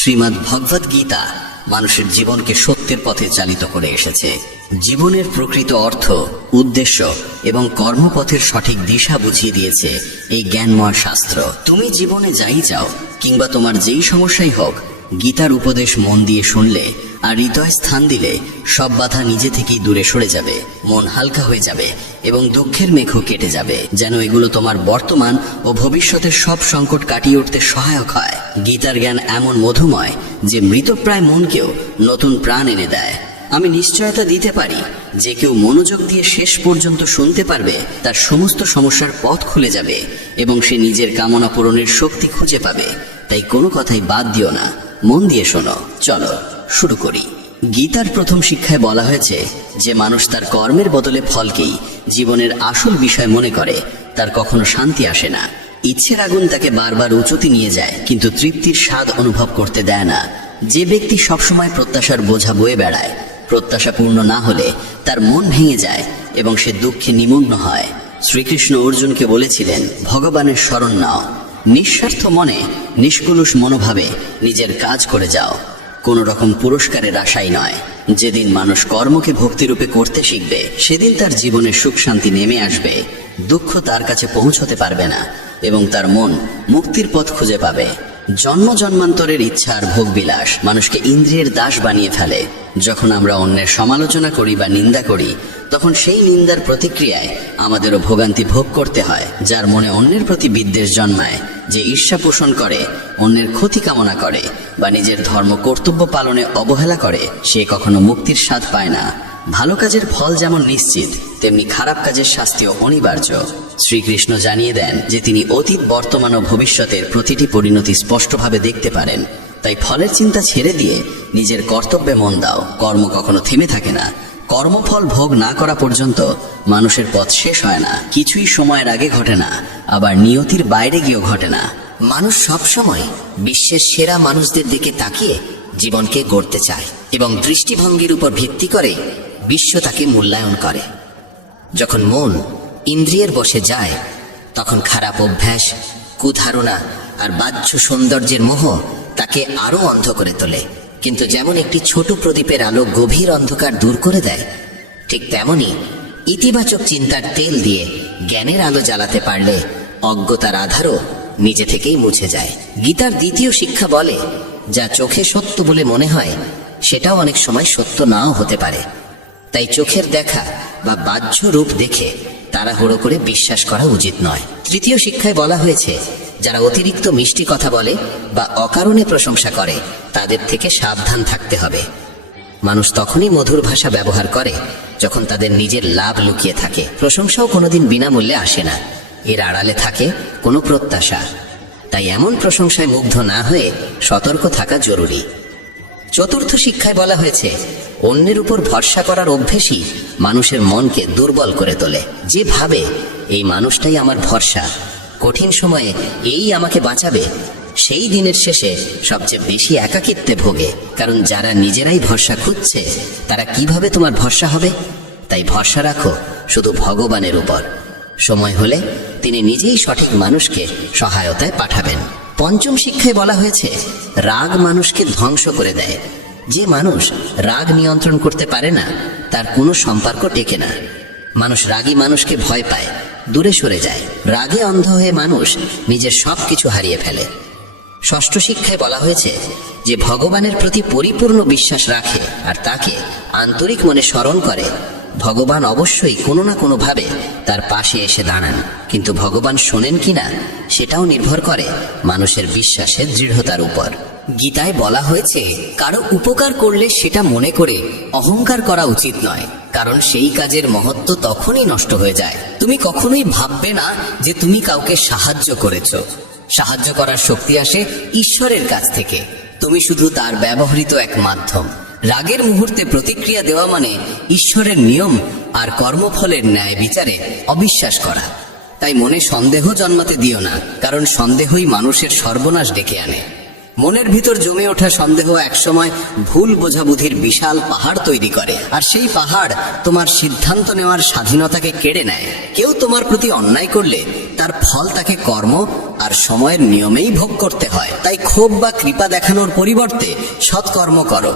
শ্রীমদ্ ভগবদ গীতা মানুষের জীবনকে সত্যের পথে চালিত করে এসেছে। জীবনের প্রকৃত অর্থ, উদ্দেশ্য এবং কর্মপথের সঠিক দিশা বুঝিয়ে দিয়েছে এই জ্ঞানময় শাস্ত্র। তুমি জীবনে যাই চাও কিংবা তোমার যেই সমস্যাই হোক, গীতার উপদেশ মন দিয়ে শুনলে আর হৃদয় স্থান দিলে সব বাধা নিজে থেকেই দূরে সরে যাবে, মন হালকা হয়ে যাবে এবং দুঃখের মেঘও কেটে যাবে। যেন এগুলো তোমার বর্তমান ও ভবিষ্যতের সব সংকট কাটিয়ে উঠতে সহায়ক হয়। গীতার জ্ঞান এমন মধুময় যে মৃতপ্রায় মনকেও নতুন প্রাণ এনে দেয়। আমি নিশ্চয়তা দিতে পারি যে কেউ মনোযোগ দিয়ে শেষ পর্যন্ত শুনতে পারবে, তার সমস্ত সমস্যার পথ খুলে যাবে এবং সে নিজের কামনা পূরণের শক্তি খুঁজে পাবে। তাই কোনো কথাই বাদ দিও না, মন দিয়ে শোনো। চলো শুরু করি। গীতার প্রথম শিক্ষায় বলা হয়েছে যে মানুষ তার কর্মের বদলে ফলকেই জীবনের আসল বিষয় মনে করে, তার কখনো শান্তি আসে না। ইচ্ছের আগুন তাকে বারবার উঁচুতে নিয়ে যায়, কিন্তু তৃপ্তির স্বাদ অনুভব করতে দেয় না। যে ব্যক্তি সবসময় প্রত্যাশার বোঝা বয়ে বেড়ায়, প্রত্যাশা পূর্ণ না হলে তার মন ভেঙে যায় এবং সে দুঃখে নিমগ্ন হয়। শ্রীকৃষ্ণ অর্জুনকে বলেছিলেন, ভগবানের শরণ নাও, নিঃস্বার্থ মনে নিষ্কলুষ মনোভাবে নিজের কাজ করে যাও, কোনো রকম পুরস্কারের আশাই নয়। যেদিন মানুষ কর্মকে ভক্তিরূপে করতে শিখবে, সেদিন তার জীবনে সুখ শান্তি নেমে আসবে, দুঃখ তার কাছে পৌঁছতে পারবে না এবং তার মন মুক্তির পথ খুঁজে পাবে। জন্ম জন্মান্তরের ইচ্ছা আর ভোগবিলাস মানুষকে ইন্দ্রিয়ের দাস বানিয়ে ফেলে। যখন আমরা অন্যের সমালোচনা করি বা নিন্দা করি, তখন সেই নিন্দার প্রতিক্রিয়ায় আমাদেরও ভোগান্তি ভোগ করতে হয়। যার মনে অন্যের প্রতি বিদ্বেষ জন্মায়, যে ঈর্ষা পোষণ করে, অন্যের ক্ষতি কামনা করে বা নিজের ধর্ম কর্তব্য পালনে অবহেলা করে, সে কখনো মুক্তির স্বাদ পায় না। ভালো কাজের ফল যেমন নিশ্চিত, তেমনি খারাপ কাজের শাস্তিও অনিবার্য। শ্রীকৃষ্ণ জানিয়ে দেন যে তিনি অতীত, বর্তমান ও ভবিষ্যতের প্রতিটি পরিণতি স্পষ্টভাবে দেখতে পারেন। তাই ফলের চিন্তা ছেড়ে দিয়ে নিজের কর্তব্যে মন দাও। কর্ম কখনো থেমে থাকে না। কর্মফল ভোগ না করা পর্যন্ত মানুষের পথ শেষ হয় না। কিছুই সময়ের আগে ঘটে না, আবার নিয়তির বাইরে গিয়েও ঘটে না। মানুষ সবসময় বিশ্বের সেরা মানুষদের দিকে তাকিয়ে জীবনকে গড়তে চায় এবং দৃষ্টিভঙ্গির উপর ভিত্তি করে বিশ্ব তাকে মূল্যায়ন করে। যখন মন ইন্দ্রিয়ের বশে যায়, তখন খারাপ অভ্যাস, কুধারণা আর বাহ্য সৌন্দর্যের মোহ তাকে আরো অন্ধ করে তোলে। কিন্তু যেমন একটি ছোট প্রদীপের আলো গভীর অন্ধকার দূর করে দেয়, ঠিক তেমনি ইতিবাচক চিন্তার তেল দিয়ে জ্ঞানের আলো জ্বালাতে পারলে অজ্ঞতার আধারও নিজে থেকেই মুছে যায়। গীতার দ্বিতীয় শিক্ষা বলে, যা চোখে সত্য বলে মনে হয়, সেটাও অনেক সময় সত্য নাও হতে পারে। তাই চোখের দেখা বা বাহ্য রূপ দেখে তাড়াহুড়ো করে বিশ্বাস করা উচিত নয়। তৃতীয় শিক্ষায় বলা হয়েছে, যারা অতিরিক্ত মিষ্টি কথা বলে বা অকারণে প্রশংসা করে, তাদের থেকে সাবধান থাকতে হবে। মানুষ তখনই মধুর ভাষা ব্যবহার করে যখন তাদের নিজের লাভ লুকিয়ে থাকে। প্রশংসাও কোনোদিন বিনামূল্যে আসে না, এর আড়ালে থাকে কোনো প্রত্যাশা। তাই এমন প্রশংসায় মুগ্ধ না হয়ে সতর্ক থাকা জরুরি। চতুর্থ শিক্ষায় বলা হয়েছে, অন্যের উপর ভরসা করার অভ্যেসই মানুষের মনকে দুর্বল করে তোলে। যে ভাবে এই মানুষটাই আমার ভরসা, কঠিন সময়ে এই আমাকে বাঁচাবে, সেই দিনের শেষে সবচেয়ে বেশি একাকিত্বে ভোগে। কারণ যারা নিজেরাই ভরসা খুঁজছে, তারা কিভাবে তোমার ভরসা হবে? তাই ভরসা রাখো শুধু ভগবানের উপর। সময় হলে তিনি নিজেই সঠিক মানুষকে সহায়তায় পাঠাবেন। পঞ্চম শিক্ষায় বলা হয়েছে, রাগ মানুষকে ধ্বংস করে দেয়। যে মানুষ রাগ নিয়ন্ত্রণ করতে পারে না, তার কোনো সম্পর্ক টেকে না। মানুষ রাগী মানুষকে ভয় পায়, দূরে সরে যায়। রাগে অন্ধ হয়ে মানুষ নিজের সবকিছু হারিয়ে ফেলে। ষষ্ঠ শিক্ষায় বলা হয়েছে, যে ভগবানের প্রতি পরিপূর্ণ বিশ্বাস রাখে আর তাকে আন্তরিক মনে স্মরণ করে, ভগবান অবশ্যই কোনো না কোনো ভাবে তার পাশে এসে দাঁড়ান। কিন্তু ভগবান শোনেন কিনা, সেটাও নির্ভর করে মানুষের বিশ্বাসের দৃঢ়তার উপর। গীতায় বলা হয়েছে, কারো উপকার করলে সেটা মনে করে অহংকার করা উচিত নয়, কারণ সেই কাজের মহত্ব তখনই নষ্ট হয়ে যায়। তুমি কখনোই ভাববে না যে তুমি কাউকে সাহায্য করেছ। সাহায্য করার শক্তি আসে ঈশ্বরের কাছ থেকে। তুমি শুধু তার ব্যবহৃত এক মাধ্যম। রাগের মুহূর্তে প্রতিক্রিয়া দেওয়া মানে ঈশ্বরের নিয়ম আর কর্মফলের ন্যায় বিচারে অবিশ্বাস করা। তাই মনে সন্দেহ জন্মাতে দিও না, কারণ সন্দেহই মানুষের সর্বনাশ ডেকে আনে। মনের ভিতর জমে ওঠা সন্দেহ একসময় ভুল বোঝাবুঝির বিশাল পাহাড় তৈরি করে, আর সেই পাহাড় তোমার সিদ্ধান্ত নেওয়ার স্বাধীনতাকে কেড়ে নেয়। কেউ তোমার প্রতি অন্যায় করলে তার ফল তাকে কর্ম আর সময়ের নিয়মেই ভোগ করতে হয়। তাই ক্ষোভ বা কৃপা দেখানোর পরিবর্তে সৎকর্ম করো।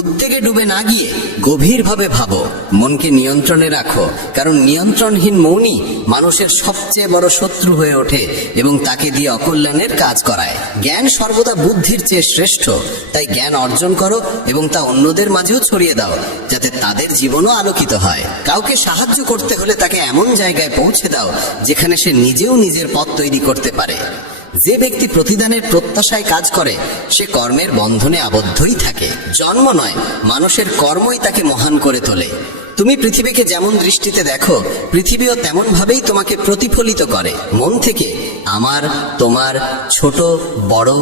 উদ্বেগে ডুবে না গিয়ে গভীরভাবে ভাবো, মনকে নিয়ন্ত্রণে রাখো, কারণ নিয়ন্ত্রণহীন মনই মানুষের সবচেয়ে বড় শত্রু হয়ে ওঠে এবং তাকে দিয়ে অকল্যাণের কাজ করায়। জ্ঞান সর্বদা বুদ্ধির চেয়ে শ্রেষ্ঠ, তাই জ্ঞান অর্জন করো এবং তা অন্যদের মাঝেও ছড়িয়ে দাও, যাতে তাদের জীবনও আলোকিত হয়। কাউকে সাহায্য করতে হলে তাকে এমন জায়গায় পৌঁছে দাও যেখানে সে নিজেও নিজের পথ তৈরি করতে পারে। যে ব্যক্তি প্রতিদানের প্রত্যাশায় কাজ করে সে কর্মের বন্ধনে আবদ্ধই থাকে। জন্ম নয়, মানুষের কর্মই তাকে মহান করে তোলে। তুমি পৃথিবীকে যেমন দৃষ্টিতে দেখো, পৃথিবীও তেমন ভাবেই তোমাকে প্রতিফলিত করে। মন থেকে আমার, তোমার, ছোট বড়,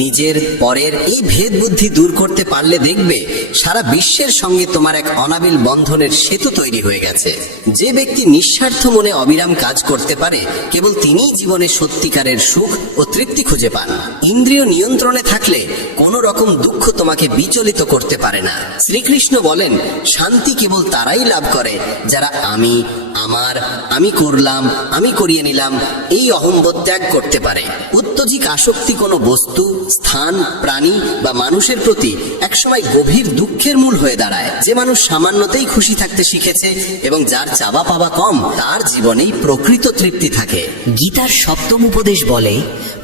নিজের, পরের এই ভেদ বুদ্ধি দূর করতে পারলে দেখবে সারা বিশ্বের সঙ্গে তোমার এক অনাবিল বন্ধনের সেতু তৈরি হয়ে গেছে। যে ব্যক্তি নিঃস্বার্থ মনে অবিরাম কাজ করতে পারে, কেবল তিনিই জীবনে সত্যিকারের সুখ ও তৃপ্তি খুঁজে পান। ইন্দ্রিয় নিয়ন্ত্রণে থাকলে কোনো রকম দুঃখ তোমাকে বিচলিত করতে পারে না। শ্রীকৃষ্ণ বলেন, শান্তি কেবল তারাই লাভ করে যারা আমি, আমার, আমি করলাম, আমি করিয়ে নিলাম এই অহংবোধ ত্যাগ করতে পারে। উত্তেজিত আসক্তি কোনো বস্তু, স্থান, প্রাণী বা মানুষের প্রতি একসময় গভীর দুঃখের মূল হয়ে দাঁড়ায়। যে মানুষ সামান্যতেই খুশি থাকতে শিখেছে এবং যার চাওয়া পাওয়া কম, তার জীবনেই প্রকৃত তৃপ্তি থাকে। গীতার সপ্তম উপদেশ বলে,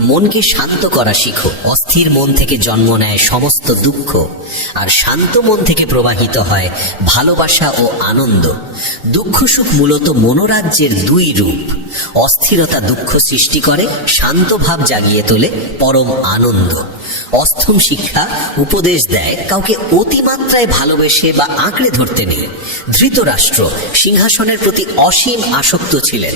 মনকে শান্ত করা শিখো। অস্থির মন থেকে জন্ম নেয় সমস্ত দুঃখ, আর শান্ত মন থেকে প্রবাহিত হয় ভালোবাসা ও আনন্দ। দুঃখ সুখ মূলত মনোরাজ্যের দুই রূপ। অস্থিরতা দুঃখ সৃষ্টি করে, শান্ত ভাব জাগিয়ে তোলে পরম আনন্দ। অষ্টম শিক্ষা উপদেশ দেয়, কাউকে অতিমাত্রায় ভালোবেসে বা আঁকড়ে ধরতে নেই। ধৃতরাষ্ট্র সিংহাসনের প্রতি অসীম আসক্ত ছিলেন।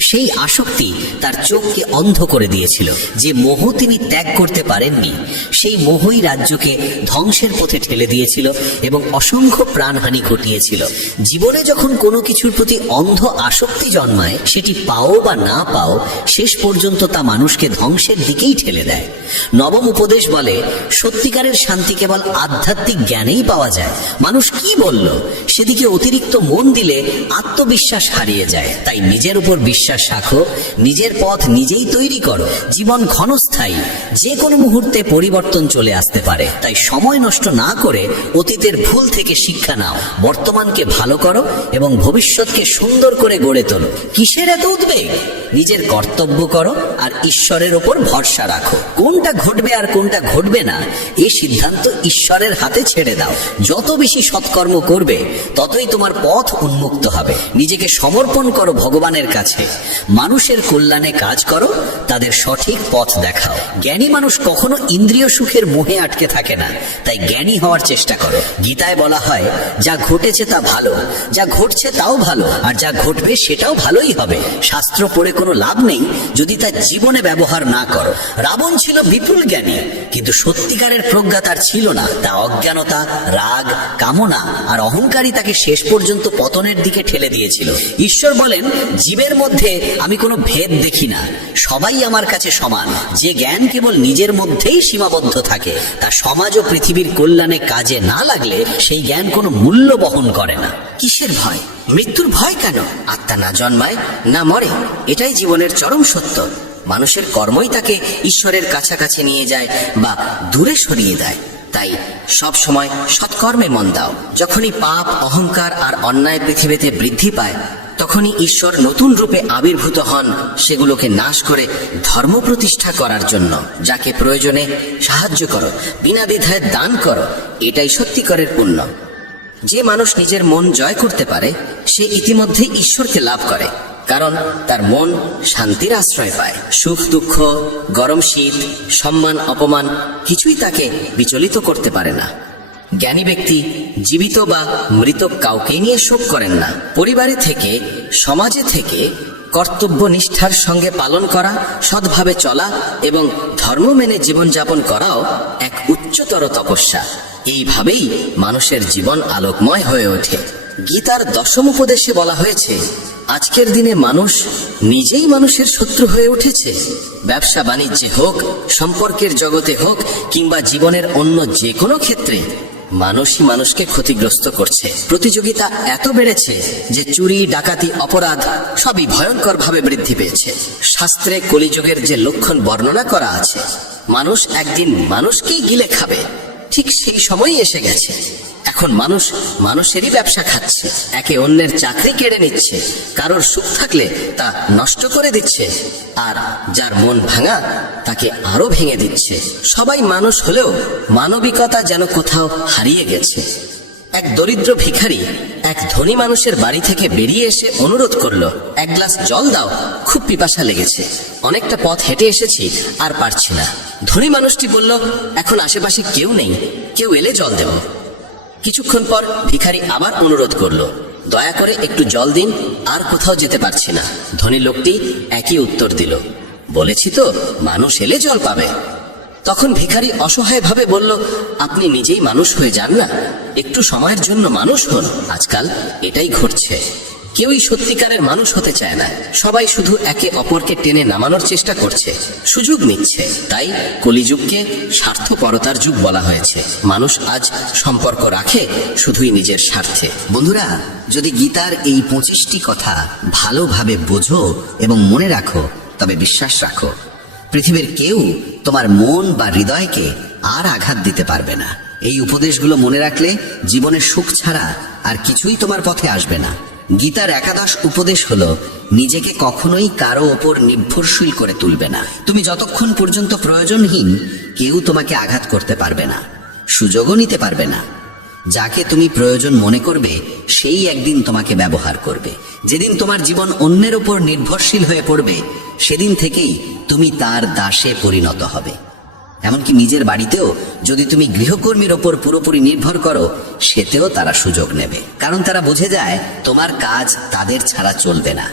সেই আসক্তি তার চোখকে অন্ধ করে দিয়েছিল। যে মোহ তিনি ত্যাগ করতে পারেননি, সেই মোহই রাজ্যকে ধ্বংসের পথে ঠেলে দিয়েছিল এবং অসংখ্য প্রাণহানি ঘটিয়েছিল। জীবনে যখন কোনো কিছুর প্রতি অন্ধ আসক্তি জন্মায়, সেটি পাও বা না পাও, শেষ পর্যন্ত তা মানুষকে ধ্বংসের দিকেই ঠেলে দেয়। নবম উপদেশ বলে, সত্যিকারের শান্তি কেবল আধ্যাত্মিক জ্ঞানেই পাওয়া যায়। মানুষ কি বলল সেদিকে অতিরিক্ত মন দিলে আত্মবিশ্বাস হারিয়ে যায়। তাই নিজের উপর বিশ্বাস রাখো, নিজের পথ নিজেই তৈরি করো। জীবন ক্ষণস্থায়ী, যে কোনো মুহূর্তে পরিবর্তন চলে আসতে পারে। তাই সময় নষ্ট না করে অতীতের ভুল থেকে শিক্ষা নাও, বর্তমানকে ভালো করো এবং ভবিষ্যৎকে সুন্দর করে গড়ে তোলো। কিসের এত উদ্বেগ? নিজের কর্তব্য করো আর ঈশ্বরের ওপর ভরসা রাখো। কোনটা ঘটবে আর কোনটা ঘটবে না, এই সিদ্ধান্ত ঈশ্বরের হাতে ছেড়ে দাও। যত বেশি সৎকর্ম করবে, ততই তোমার পথ উন্মুক্ত হবে। নিজেকে সমর্পণ করো ভগবানের কাছে। মানুষের কল্যাণে কাজ করো, তাদের সঠিক পথ দেখাও। জ্ঞানী মানুষ কখনো ইন্দ্রিয় সুখের মোহে আটকে থাকে না। তাই জ্ঞানী হওয়ার চেষ্টা করো। গীতায় বলা হয়, যা ঘটেছে তা ভালো, যা ঘটছে তাও ভালো, আর যা ঘটবে সেটাও ভালোই হবে। শাস্ত্র পড়ে কোনো লাভ নেই যদি তা জীবনে ব্যবহার না করো। রাবণ ছিল বিপুল জ্ঞানী, কিন্তু সত্যিকারের প্রজ্ঞা তার ছিল না। তা অজ্ঞানতা, রাগ, কামনা আর অহংকারই তাকে শেষ পর্যন্ত পতনের দিকে ঠেলে দিয়েছিল। ঈশ্বর বলেন, জীবের মধ্যে আমি কোনো ভেদ দেখি না, সবাই আমার কাছে সমান। যে জ্ঞান কেবল নিজের মধ্যেই সীমাবদ্ধ থাকে, তা সমাজ ও পৃথিবীর কল্যাণে কাজে না লাগলে সেই জ্ঞান কোনো মূল্য বহন করে না। কিসের ভয়? মৃত্যুর ভয় কেন? আত্মা না জন্মায় না মরে, এটাই জীবনের চরম সত্য। মানুষের কর্মই তাকে ঈশ্বরের কাছাকাছি নিয়ে যায় বা দূরে সরিয়ে দেয়। তাই সব সময় সৎকর্মে মন দাও। যখনই পাপ, অহংকার আর অন্যায় পৃথিবীতে বৃদ্ধি পায়, তখনই ঈশ্বর নতুন রূপে আবির্ভূত হন সেগুলোকে নাশ করে ধর্ম প্রতিষ্ঠা করার জন্য। যাকে প্রয়োজনে সাহায্য করো, বিনা দ্বিধায় দান করো, এটাই সত্যিকারের পুণ্য। যে মানুষ নিজের মন জয় করতে পারে, সে ইতিমধ্যেই ঈশ্বরকে লাভ করে, কারণ তার মন শান্তির আশ্রয় পায়। সুখ দুঃখ, গরম শীত, সম্মান অপমান কিছুই তাকে বিচলিত করতে পারে না। জ্ঞানী ব্যক্তি জীবিত বা মৃত কাউকে নিয়ে শোক করেন না। পরিবারে থেকে, সমাজে থেকে কর্তব্য নিষ্ঠার সঙ্গে পালন করা, সৎভাবে চলা এবং ধর্ম মেনে জীবনযাপন করাও এক উচ্চতর তপস্যা। এইভাবেই মানুষের জীবন আলোকময় হয়ে ওঠে। গীতার দশম উপদেশে বলা হয়েছে, আজকের দিনে মানুষ নিজেই মানুষের শত্রু হয়ে উঠেছে। ব্যবসা বাণিজ্যে হোক, সম্পর্কের জগতে হোক, কিংবা জীবনের অন্য যে কোনো ক্ষেত্রে মানুষই মানুষকে ক্ষতিগ্রস্ত করছে। প্রতিযোগিতা এত বেড়েছে যে চুরি, ডাকাতি, অপরাধ সবই ভয়ঙ্করভাবে বৃদ্ধি পেয়েছে। শাস্ত্রে কলিযুগের যে লক্ষণ বর্ণনা করা আছে, মানুষ একদিন মানুষকেই গিলে খাবে, ঠিক সেই সময়ই এসে গেছে। এখন মানুষ মানুষেরই ব্যবসা খাচ্ছে, একে অন্যের চাকরি কেড়ে নিচ্ছে, কারোর সুখ থাকলে তা নষ্ট করে দিচ্ছে, আর যার মন ভাঙা তাকে আরো ভেঙে দিচ্ছে। সবাই মানুষ হলেও মানবিকতা যেন কোথাও হারিয়ে গেছে। এক দরিদ্র ভিখারি এক ধনী মানুষের বাড়ি থেকে বেরিয়ে এসে অনুরোধ করলো, এক গ্লাস জল দাও, খুব পিপাসা লেগেছে, অনেকটা পথ হেঁটে এসেছি, আর পারছি না। ধনী মানুষটি বলল, এখন আশেপাশে কেউ নেই, কেউ এলে জল দেব। কিছুক্ষণ পর ভিখারি আবার অনুরোধ করলো, দয়া করে একটু জল দিন, আর কোথাও যেতে পারছি না। ধনী লোকটি একই উত্তর দিল, বলেছি তো মানুষ এলে জল পাবে। তখন ভিখারি অসহায়ভাবে বলল, আপনি নিজেই মানুষ হয়ে যান না, একটু সময়ের জন্য মানুষ হন। আজকাল এটাই ঘটছে, কেউই সত্যিকারের মানুষ হতে চায় না, সবাই শুধু একে অপরকে টেনে নামানোর চেষ্টা করছে, সুযোগ নিচ্ছে। তাই কলিযুগকে স্বার্থপরতার যুগ বলা হয়েছে। মানুষ আজ সম্পর্ক রাখে শুধুই নিজের স্বার্থে। বন্ধুরা, যদি গীতার এই 25টি কথা ভালোভাবে বোঝো এবং মনে রাখো, তবে বিশ্বাস রাখো, পৃথিবীর কেউ তোমার মন বা হৃদয়কে আর আঘাত দিতে পারবে না। এই উপদেশগুলো মনে রাখলে জীবনের সুখ ছাড়া আর কিছুই তোমার পথে আসবে না। গীতার একাদশ উপদেশ হলো, নিজেকে কখনোই কারো ওপর নির্ভরশীল করে তুলবে না। তুমি যতক্ষণ পর্যন্ত প্রয়োজনহীন, কেউ তোমাকে আঘাত করতে পারবে না, সুযোগও নিতে পারবে না। যাকে তুমি প্রয়োজন মনে করবে, সেই একদিন তোমাকে ব্যবহার করবে। যেদিন তোমার জীবন অন্যের ওপর নির্ভরশীল হয়ে পড়বে, সেদিন থেকেই তুমি তার দাসে পরিণত হবে। এমনকি নিজের বাড়িতেও যদি তুমি গৃহকর্মীর ওপর পুরোপুরি নির্ভর করো, সেতেও তারা সুযোগ নেবে, কারণ তারা বুঝে যায় তোমার কাজ তাদের ছাড়া চলবে না।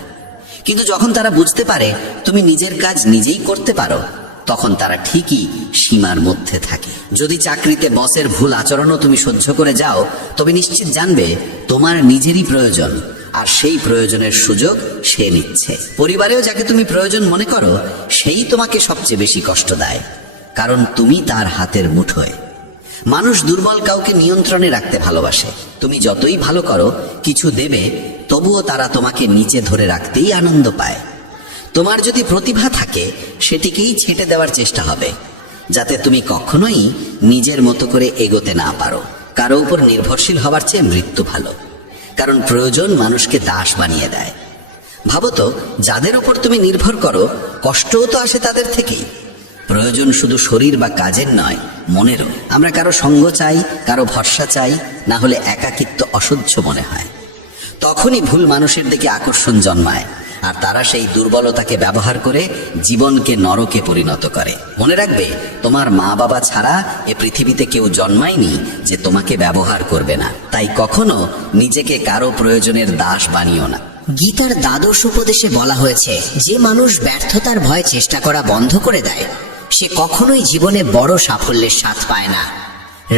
কিন্তু যখন তারা বুঝতে পারে তুমি নিজের কাজ নিজেই করতে পারো, তখন তারা ঠিকই সীমার মধ্যে থাকে। যদি চাকরিতে বসের ভুল আচরণও তুমি সহ্য করে যাও, তবে নিশ্চিত জানবে তোমার নিজেরই প্রয়োজন, আর সেই প্রয়োজনের সুযোগ সে নিচ্ছে। পরিবারেও যাকে তুমি প্রয়োজন মনে করো, সেই তোমাকে সবচেয়ে বেশি কষ্ট দেয়, কারণ তুমি তার হাতের মুঠোয়। মানুষ দুর্বল কাউকে নিয়ন্ত্রণে রাখতে ভালোবাসে। তুমি যতই ভালো করো, কিছু দেবে, তবুও তারা তোমাকে নিচে ধরে রাখতেই আনন্দ পায়। তোমার যদি প্রতিভা থাকে, সেটিকেই ছেঁটে দেওয়ার চেষ্টা হবে, যাতে তুমি কখনোই নিজের মতো করে এগোতে না পারো। কারো উপর নির্ভরশীল হওয়ার চেয়ে মৃত্যু ভালো, কারণ প্রয়োজন মানুষকে দাস বানিয়ে দেয়। ভাবো তো, যাদের ওপর তুমি নির্ভর করো, কষ্টও তো আসে তাদের থেকেই। প্রয়োজন শুধু শরীর বা কাজের নয়, মনেরও। আমরা কারো সঙ্গ চাই, কারো ভরসা চাই, না হলে একাকিত্ব অসহ্য মনে হয়। তখনই ভুল মানুষের দিকে আকর্ষণ জন্মায়, আর তারা সেই দুর্বলতাকে ব্যবহার করে জীবনকে নরকে পরিণত করে। মনে রাখবে, তোমার মা বাবা ছাড়া এ পৃথিবীতে কেউ জন্মায়নি যে তোমাকে ব্যবহার করবে না। তাই কখনো নিজেকে কারো প্রয়োজনের দাস বানিও না। গীতার দ্বাদশ উপদেশে বলা হয়েছে, যে মানুষ ব্যর্থতার ভয়ে চেষ্টা করা বন্ধ করে দেয়, সে কখনোই জীবনে বড় সাফল্যের স্বাদ পায় না।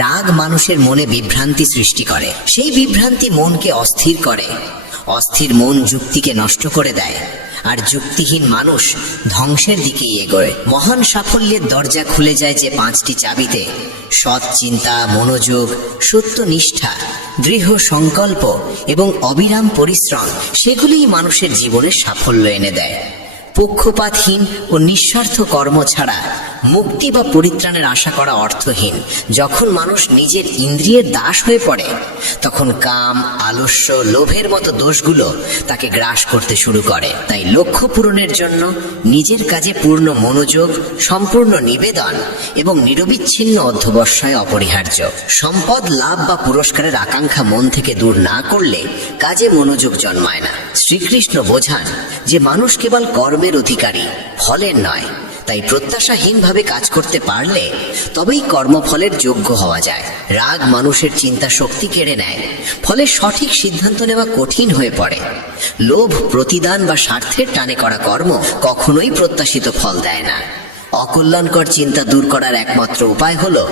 রাগ মানুষের মনে বিভ্রান্তি সৃষ্টি করে, সেই বিভ্রান্তি মনকে অস্থির করে, অস্থির মন যুক্তিকে নষ্ট করে দেয়, আর যুক্তিহীন মানুষ ধ্বংসের দিকেই এগোয়। মহান সাফল্যের দরজা খুলে যায় যে 5টি চাবিতে: সৎ চিন্তা, মনোযোগ, সত্যনিষ্ঠা, দৃঢ় সংকল্প এবং অবিরাম পরিশ্রম। সেগুলিই মানুষের জীবনে সাফল্য এনে দেয়। পক্ষপাতহীন ও নিঃস্বার্থ কর্ম ছাড়া মুক্তি বা পরিত্রাণের আশা করা অর্থহীন। যখন মানুষ নিজের ইন্দ্রিয়ের দাস হয়ে পড়ে, তখন কাম, আলস্য, লোভের মতো দোষগুলো তাকে গ্রাস করতে শুরু করে। তাই লক্ষ্য পূরণের জন্য নিজের কাজে পূর্ণ মনোযোগ, সম্পূর্ণ নিবেদন এবং নিরবিচ্ছিন্ন অধ্যবসায় অপরিহার্য। সম্পদ লাভ বা পুরস্কারের আকাঙ্ক্ষা মন থেকে দূর না করলে কাজে মনোযোগ জন্মায় না। শ্রীকৃষ্ণ বোঝান যে মানুষ কেবল কর্মের অধিকারী, ফলের নয়। তাই প্রত্যাশাহীনভাবে কাজ করতে পারলে তবেই কর্মফলের যোগ্য হওয়া যায়। রাগ মানুষের চিন্তা শক্তি কেড়ে নেয়, ফলে সঠিক সিদ্ধান্ত নেওয়া কঠিন হয়ে পড়ে। লোভ, প্রতিদান বা স্বার্থের টানে করা কর্ম কখনোই প্রত্যাশিত ফল দেয় না। অকল্যাণকর চিন্তা দূর করার একমাত্র উপায় হলো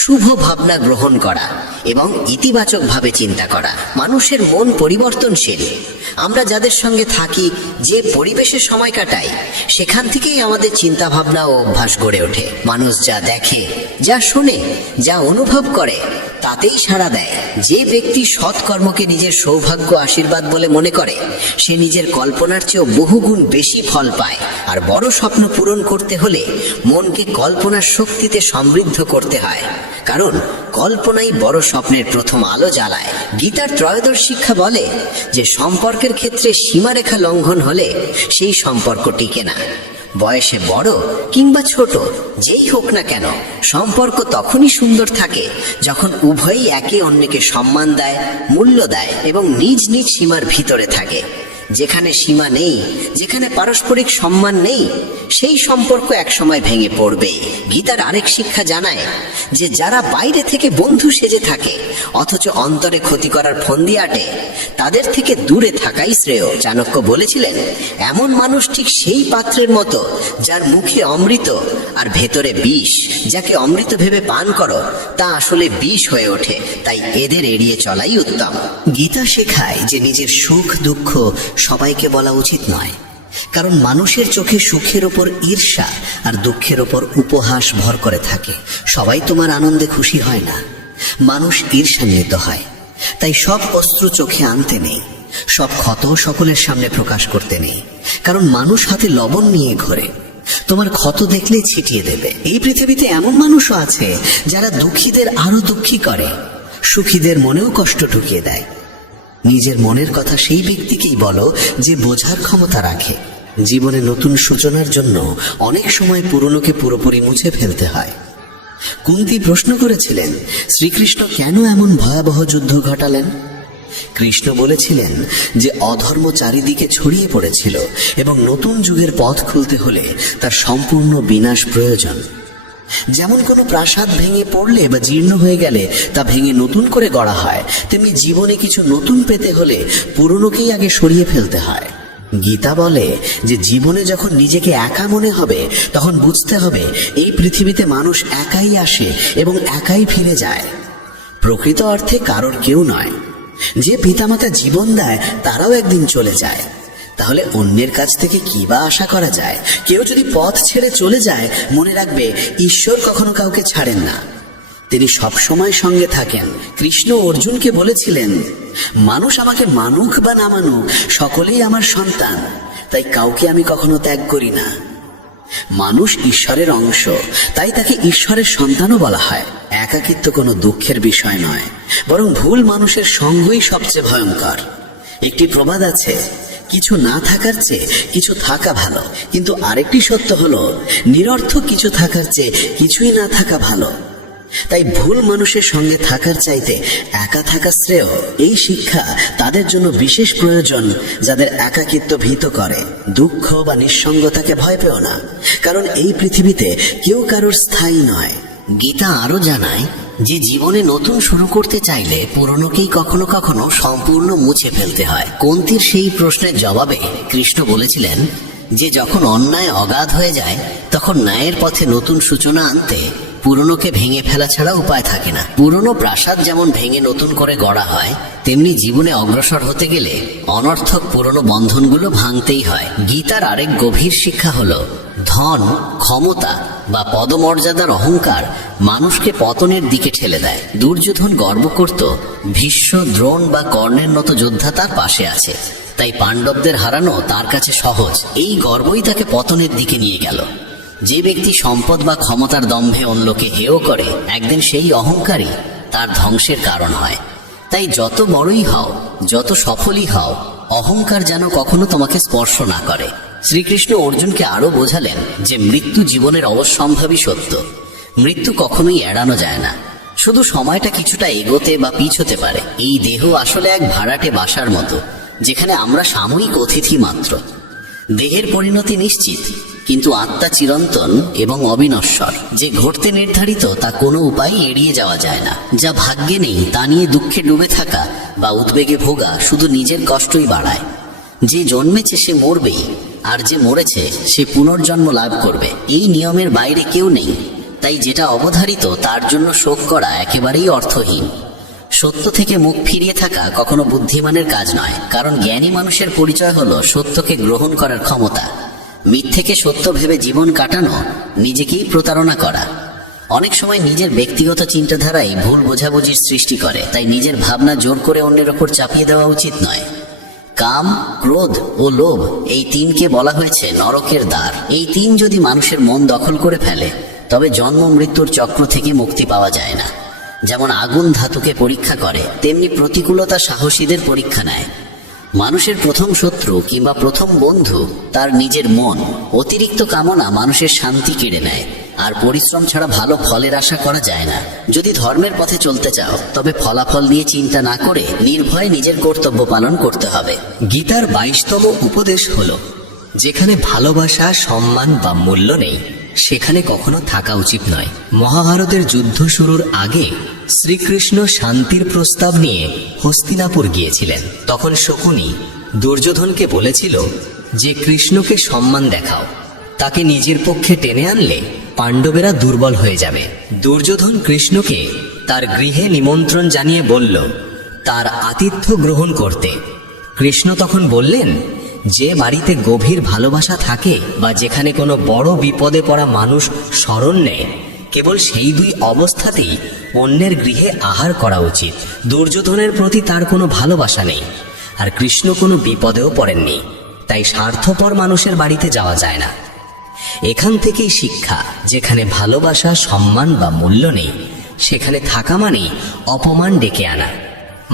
শুভ ভাবনা গ্রহণ করা এবং ইতিবাচকভাবে চিন্তা করা। মানুষের মন পরিবর্তনশীল, আমরা যাদের সঙ্গে থাকি, যে পরিবেশে সময় কাটাই, সেখান থেকেই আমাদের চিন্তা ভাবনা ও অভ্যাস গড়ে ওঠে। মানুষ যা দেখে, যা শোনে, যা অনুভব করে, তাতেই সাড়া দেয়। যে ব্যক্তি সৎকর্মকে নিজের সৌভাগ্য আশীর্বাদ বলে মনে করে, সে নিজের কল্পনার চেয়েও বহুগুণ বেশি ফল পায়। আর বড় স্বপ্ন পূরণ করতে হলে মনকে কল্পনার শক্তিতে সমৃদ্ধ করতে হয়, কারণ কল্পনাই বড় স্বপ্নের প্রথম আলো জ্বালায়। গীতার ত্রয়োদশ শিক্ষা বলে যে সম্পর্কের ক্ষেত্রে সীমারেখা লঙ্ঘন হলে সেই সম্পর্ক টিকে না। বয়সে বড় কিংবা ছোট যেই হোক না কেন, সম্পর্ক তখনই সুন্দর থাকে যখন উভয়ই একে অন্যকে সম্মান দেয়, মূল্য দেয় এবং নিজ নিজ সীমার ভিতরে থাকে। যেখানে সীমা নেই, যেখানে পারস্পরিক সম্মান নেই, সেই সম্পর্ক একসময় ভেঙে পড়বে। গীতার আরেক শিক্ষা জানায় যে যারা বাইরে থেকে বন্ধু সেজে থাকে অথচ অন্তরে ক্ষতি করার ফন্দি আটে, তাদের থেকে দূরে থাকাই শ্রেয়। চাণক্য বলেছিলেন, এমন মানুষ ঠিক সেই পাত্রের মতো যার মুখে অমৃত আর ভেতরে বিষ। যাকে অমৃত ভেবে পান করো, তা আসলে বিষ হয়ে ওঠে। তাই এদের এড়িয়ে চলাই উত্তম। গীতা শেখায় যে নিজের সুখ দুঃখ সবাইকে বলা উচিত নয়, কারণ মানুষের চোখে সুখের ওপর ঈর্ষা আর দুঃখের ওপর উপহাস ভর করে থাকে। সবাই তোমার আনন্দে খুশি হয় না, মানুষ ঈর্ষান্বিত হয়। তাই সব অস্ত্র চোখে আনতে নেই, সব ক্ষত সকলের সামনে প্রকাশ করতে নেই, কারণ মানুষ হাতে লবণ নিয়ে ঘোরে, তোমার ক্ষত দেখলেই ছিটিয়ে দেবে। এই পৃথিবীতে এমন মানুষও আছে যারা দুঃখীদের আরো দুঃখী করে, সুখীদের মনেও কষ্ট ঢুকিয়ে দেয়। নিজের মনের কথা সেই ব্যক্তিকেই বলো যে বোঝার ক্ষমতা রাখে। জীবনে নতুন সূচনার জন্য অনেক সময় পুরনোকে পুরোপুরি মুছে ফেলতে হয়। কুন্তী প্রশ্ন করেছিলেন, শ্রীকৃষ্ণ কেন এমন ভয়াবহ যুদ্ধ ঘটালেন? কৃষ্ণ বলেছিলেন যে অধর্ম চারিদিকে ছড়িয়ে পড়েছিল এবং নতুন যুগের পথ খুলতে হলে তার সম্পূর্ণ বিনাশ প্রয়োজন। যেমন কোনো প্রাসাদ ভেঙে পড়লে বা জীর্ণ হয়ে গেলে তা ভেঙে নতুন করে গড়া হয়, তেমনি জীবনে কিছু নতুন পেতে হলে পুরনোকেই আগে সরিয়ে ফেলতে হয়। গীতা বলে যে জীবনে যখন নিজেকে একা মনে হবে, তখন বুঝতে হবে এই পৃথিবীতে মানুষ একাই আসে এবং একাই ফিরে যায়। প্রকৃত অর্থে কারোর কেউ নয়। যে পিতামাতা জীবন দেয় তারাও একদিন চলে যায়। তাহলে অন্যের কাছ থেকে কি বা আশা করা যায়? কেউ যদি পথ ছেড়ে চলে যায়, মনে রাখবে ঈশ্বর কখনো কাউকে ছাড়েন না, তিনি সবসময় সঙ্গে থাকেন। কৃষ্ণ অর্জুনকে বলেছিলেন, মানুষ আমাকে মানুক বা না মানুক, সকলেই আমার সন্তান, তাই কাউকে আমি কখনো ত্যাগ করি না। মানুষ ঈশ্বরের অংশ, তাই তাকে ঈশ্বরের সন্তানও বলা হয়। একাকিত্ব কোনো দুঃখের বিষয় নয়, বরং ভুল মানুষের সঙ্গই সবচেয়ে ভয়ঙ্কর। একটি প্রবাদ আছে, কিছু না থাকার চেয়ে কিছু থাকা ভালো। কিন্তু আরেকটি সত্য হলো, নিরর্থক কিছু থাকার চেয়ে কিছুই না থাকা ভালো। তাই ভুল মানুষের সঙ্গে থাকার চাইতে একা থাকা শ্রেয়। এই শিক্ষা তাদের জন্য বিশেষ প্রয়োজন যাদের একাকিত্ব ভীত করে। দুঃখ বা নিঃসঙ্গতাকে ভয় পেও না, কারণ এই পৃথিবীতে কেউ কারোর স্থায়ী নয়। গীতা আরো জানায় যে জীবনে নতুন শুরু করতে চাইলে পুরনোকেই কখনো কখনো সম্পূর্ণ মুছে ফেলতে হয়। কুন্তীর সেই প্রশ্নের জবাবে কৃষ্ণ বলেছিলেন যে যখন অন্যায় অগাধ হয়ে যায়, তখন ন্যায়ের পথে নতুন সূচনা আনতে পুরনোকে ভেঙে ফেলা ছাড়া উপায় থাকে না। পুরনো প্রাসাদ যেমন ভেঙে নতুন করে গড়া হয়, তেমনি জীবনে অগ্রসর হতে গেলে অনর্থক পুরনো বন্ধনগুলো ভাঙতেই হয়। গীতার আরেক গভীর শিক্ষা হলো, ধন, ক্ষমতা বা পদমর্যাদার অহংকার মানুষকে পতনের দিকে ঠেলে দেয়। দুর্যোধন গর্ব করত ভীষ্ম, দ্রোণ বা কর্ণের মতো যোদ্ধা তার পাশে আছে, তাই পাণ্ডবদের হারানো তার কাছে সহজ। এই গর্বই তাকে পতনের দিকে নিয়ে গেল। যে ব্যক্তি সম্পদ বা ক্ষমতার দম্ভে অন্যকে হেয় করে, একদিন সেই অহংকারই তার ধ্বংসের কারণ হয়। তাই যত বড়ই হও, যত সফলই হও, অহংকার যেন কখনো তোমাকে স্পর্শ না করে। শ্রীকৃষ্ণ অর্জুনকে আরো বোঝালেন যে মৃত্যু জীবনের অবশ্যম্ভাবী সত্য। মৃত্যু কখনোই এড়ানো যায় না, শুধু সময়টা কিছুটা এগোতে বা পিছোতে পারে। এই দেহ আসলে এক ভাড়াটে বাসার মতো, যেখানে আমরা সাময়িক অতিথি মাত্র। দেহের পরিণতি নিশ্চিত, কিন্তু আত্মা চিরন্তন এবং অবিনশ্বর। যে ঘটতে নির্ধারিত তা কোনো উপায় এড়িয়ে যাওয়া যায় না। যা ভাগ্যে নেই তা নিয়ে দুঃখে ডুবে থাকা বা উদ্বেগে ভোগা শুধু নিজের কষ্টই বাড়ায়। যে জন্মেছে সে মরবেই, আর যে মরেছে সে পুনর্জন্ম লাভ করবে। এই নিয়মের বাইরে কেউ নেই, তাই যেটা অবধারিত তার জন্য শোক করা একেবারেই অর্থহীন। সত্য থেকে মুখ ফিরিয়ে থাকা কখনো বুদ্ধিমানের কাজ নয়, কারণ জ্ঞানী মানুষের পরিচয় হলো সত্যকে গ্রহণ করার ক্ষমতা। মিথ্যেকে সত্য ভেবে জীবন কাটানো নিজেকেই প্রতারণা করা। অনেক সময় নিজের ব্যক্তিগত চিন্তাধারাই ভুল বোঝাবুঝির সৃষ্টি করে, তাই নিজের ভাবনা জোর করে অন্যের ওপর চাপিয়ে দেওয়া উচিত নয়। কাম, ক্রোধ ও লোভ, এই তিনকে বলা হয়েছে নরকের দ্বার। এই তিন যদি মানুষের মন দখল করে ফেলে তবে জন্ম মৃত্যুর চক্র থেকে মুক্তি পাওয়া যায় না। যেমন আগুন ধাতুকে পরীক্ষা করে, তেমনি প্রতিকূলতা সাহসীদের পরীক্ষা নেয়। মানুষের প্রথম শত্রু কিংবা প্রথম বন্ধু তার নিজের মন। অতিরিক্ত কামনা মানুষের শান্তি কেড়ে নেয়, আর পরিশ্রম ছাড়া ভালো ফলের আশা করা যায় না। যদি ধর্মের পথে চলতে চাও তবে ফলাফল নিয়ে চিন্তা না করে নির্ভয়ে নিজের কর্তব্য পালন করতে হবে। গীতার 22তম উপদেশ হলো, যেখানে ভালোবাসা, সম্মান বা মূল্য নেই সেখানে কখনো থাকা উচিত নয়। মহাভারতের যুদ্ধ শুরুর আগে শ্রীকৃষ্ণ শান্তির প্রস্তাব নিয়ে হস্তিনাপুর গিয়েছিলেন। তখন শকুনি দুর্যোধনকে বলেছিল যে কৃষ্ণকে সম্মান দেখাও, তাকে নিজের পক্ষে টেনে আনলে পাণ্ডবেরা দুর্বল হয়ে যাবে। দুর্যোধন কৃষ্ণকে তার গৃহে নিমন্ত্রণ জানিয়ে বলল তার আতিথ্য গ্রহণ করতে। কৃষ্ণ তখন বললেন, যে বাড়িতে গভীর ভালোবাসা থাকে বা যেখানে কোনো বড় বিপদে পড়া মানুষ শরণ নেয়, কেবল সেই দুই অবস্থাতেই অন্যের গৃহে আহার করা উচিত। দুর্যোধনের প্রতি তার কোনো ভালোবাসা নেই, আর কৃষ্ণ কোনো বিপদেও পড়েননি, তাই স্বার্থপর মানুষের বাড়িতে যাওয়া যায় না। এখান থেকেই শিক্ষা, যেখানে ভালোবাসা, সম্মান বা মূল্য নেই সেখানে থাকা মানেই অপমান ডেকে আনা।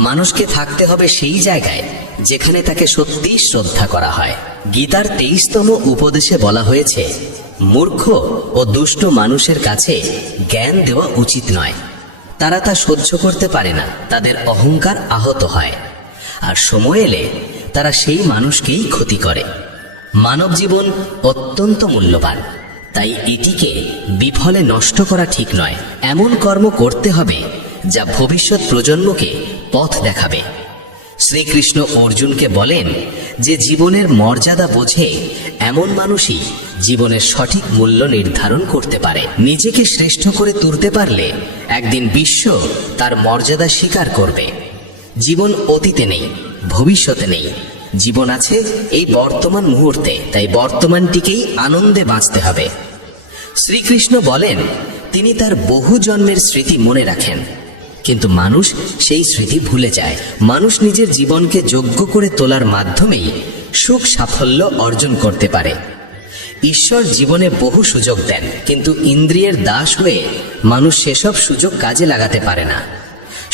মানুষকে থাকতে হবে সেই জায়গায় যেখানে তাকে সত্যিই শ্রদ্ধা করা হয়। গীতার 23তম উপদেশে বলা হয়েছে, মূর্খ ও দুষ্ট মানুষের কাছে জ্ঞান দেওয়া উচিত নয়। তারা তা সহ্য করতে পারে না, তাদের অহংকার আহত হয়, আর সময় এলে তারা সেই মানুষকেই ক্ষতি করে। মানব জীবন অত্যন্ত মূল্যবান, তাই এটিকে বিফলে নষ্ট করা ঠিক নয়। এমন কর্ম করতে হবে যা ভবিষ্যৎ প্রজন্মকে পথ দেখাবে। শ্রীকৃষ্ণ অর্জুনকে বলেন যে জীবনের মর্যাদা বোঝে এমন মানুষই জীবনের সঠিক মূল্য নির্ধারণ করতে পারে। নিজেকে শ্রেষ্ঠ করে তুলতে পারলে একদিন বিশ্ব তার মর্যাদা স্বীকার করবে। জীবন অতীতে নেই, ভবিষ্যতে নেই, জীবন আছে এই বর্তমান মুহূর্তে, তাই বর্তমানটিকেই আনন্দে বাঁচতে হবে। শ্রীকৃষ্ণ বলেন তিনি তার বহু জন্মের স্মৃতি মনে রাখেন, কিন্তু মানুষ সেই স্মৃতি ভুলে যায়। মানুষ নিজের জীবনকে যোগ্য করে তোলার মাধ্যমেই সুখ সাফল্য অর্জন করতে পারে। ঈশ্বর জীবনে বহু সুযোগ দেন, কিন্তু ইন্দ্রিয়ের দাস হয়ে মানুষ সেসব সুযোগ কাজে লাগাতে পারে না।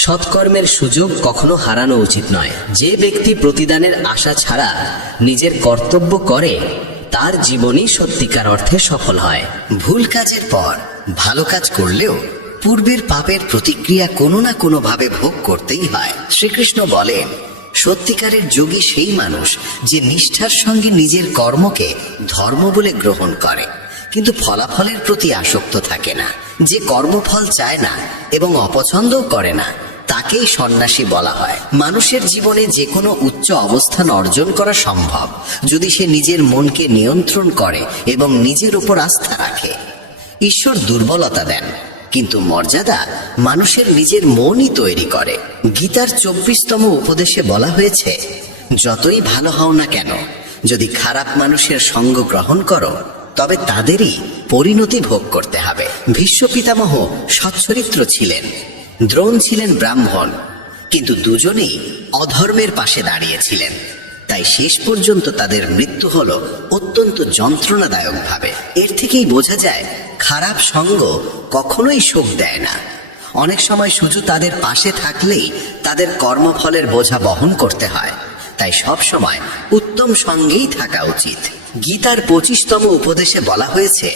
সৎকর্মের সুযোগ কখনো হারানো উচিত নয়। যে ব্যক্তি প্রতিদানের আশা ছাড়া নিজের কর্তব্য করে তার জীবনই সত্যিকার অর্থে সফল হয়। ভুল কাজের পর ভালো কাজ করলেও পূর্বের পাপের প্রতিক্রিয়া কোনো না কোনো ভাবে ভোগ করতেই হয়। শ্রীকৃষ্ণ বলেন, সত্যিকারের যোগী সেই মানুষ যে নিষ্ঠার সঙ্গে নিজের কর্মকে ধর্ম বলে গ্রহণ করে, কিন্তু ফলাফলের প্রতি আসক্ত থাকে না। যে কর্মফল চায় না এবং অপছন্দও করে না, তাকেই সন্ন্যাসী বলা হয়। মানুষের জীবনে যে কোনো উচ্চ অবস্থান অর্জন করা সম্ভব যদি সে নিজের মনকে নিয়ন্ত্রণ করে এবং নিজের উপর আস্থা রাখে। ঈশ্বর দুর্বলতা দেন, কিন্তু মর্যাদা মানুষের নিজের মনই তৈরি করে। গীতার 24তম উপদেশে বলা হয়েছে, যতই ভালো হও না কেন, যদি খারাপ মানুষের সঙ্গ গ্রহণ করো তবে তাদেরই পরিণতি ভোগ করতে হবে। ভীষ্ম পিতামহ সচ্চরিত্র ছিলেন, দ্রোণ ছিলেন ব্রাহ্মণ, কিন্তু দুজনেই অধর্মের পাশে দাঁড়িয়েছিলেন, তাই শেষ পর্যন্ত তাদের মৃত্যু হলো অত্যন্ত যন্ত্রণাদায়ক ভাবে। এর থেকেই বোঝা যায় খারাপ সঙ্গ কখনোই সুখ দেয় না। অনেক সময় শুধু তাদের পাশে থাকলেই তাদের কর্মফলের বোঝা বহন করতে হয়, তাই সব সময় উত্তম সঙ্গেই থাকা উচিত। গীতার 25তম উপদেশে বলা হয়েছে,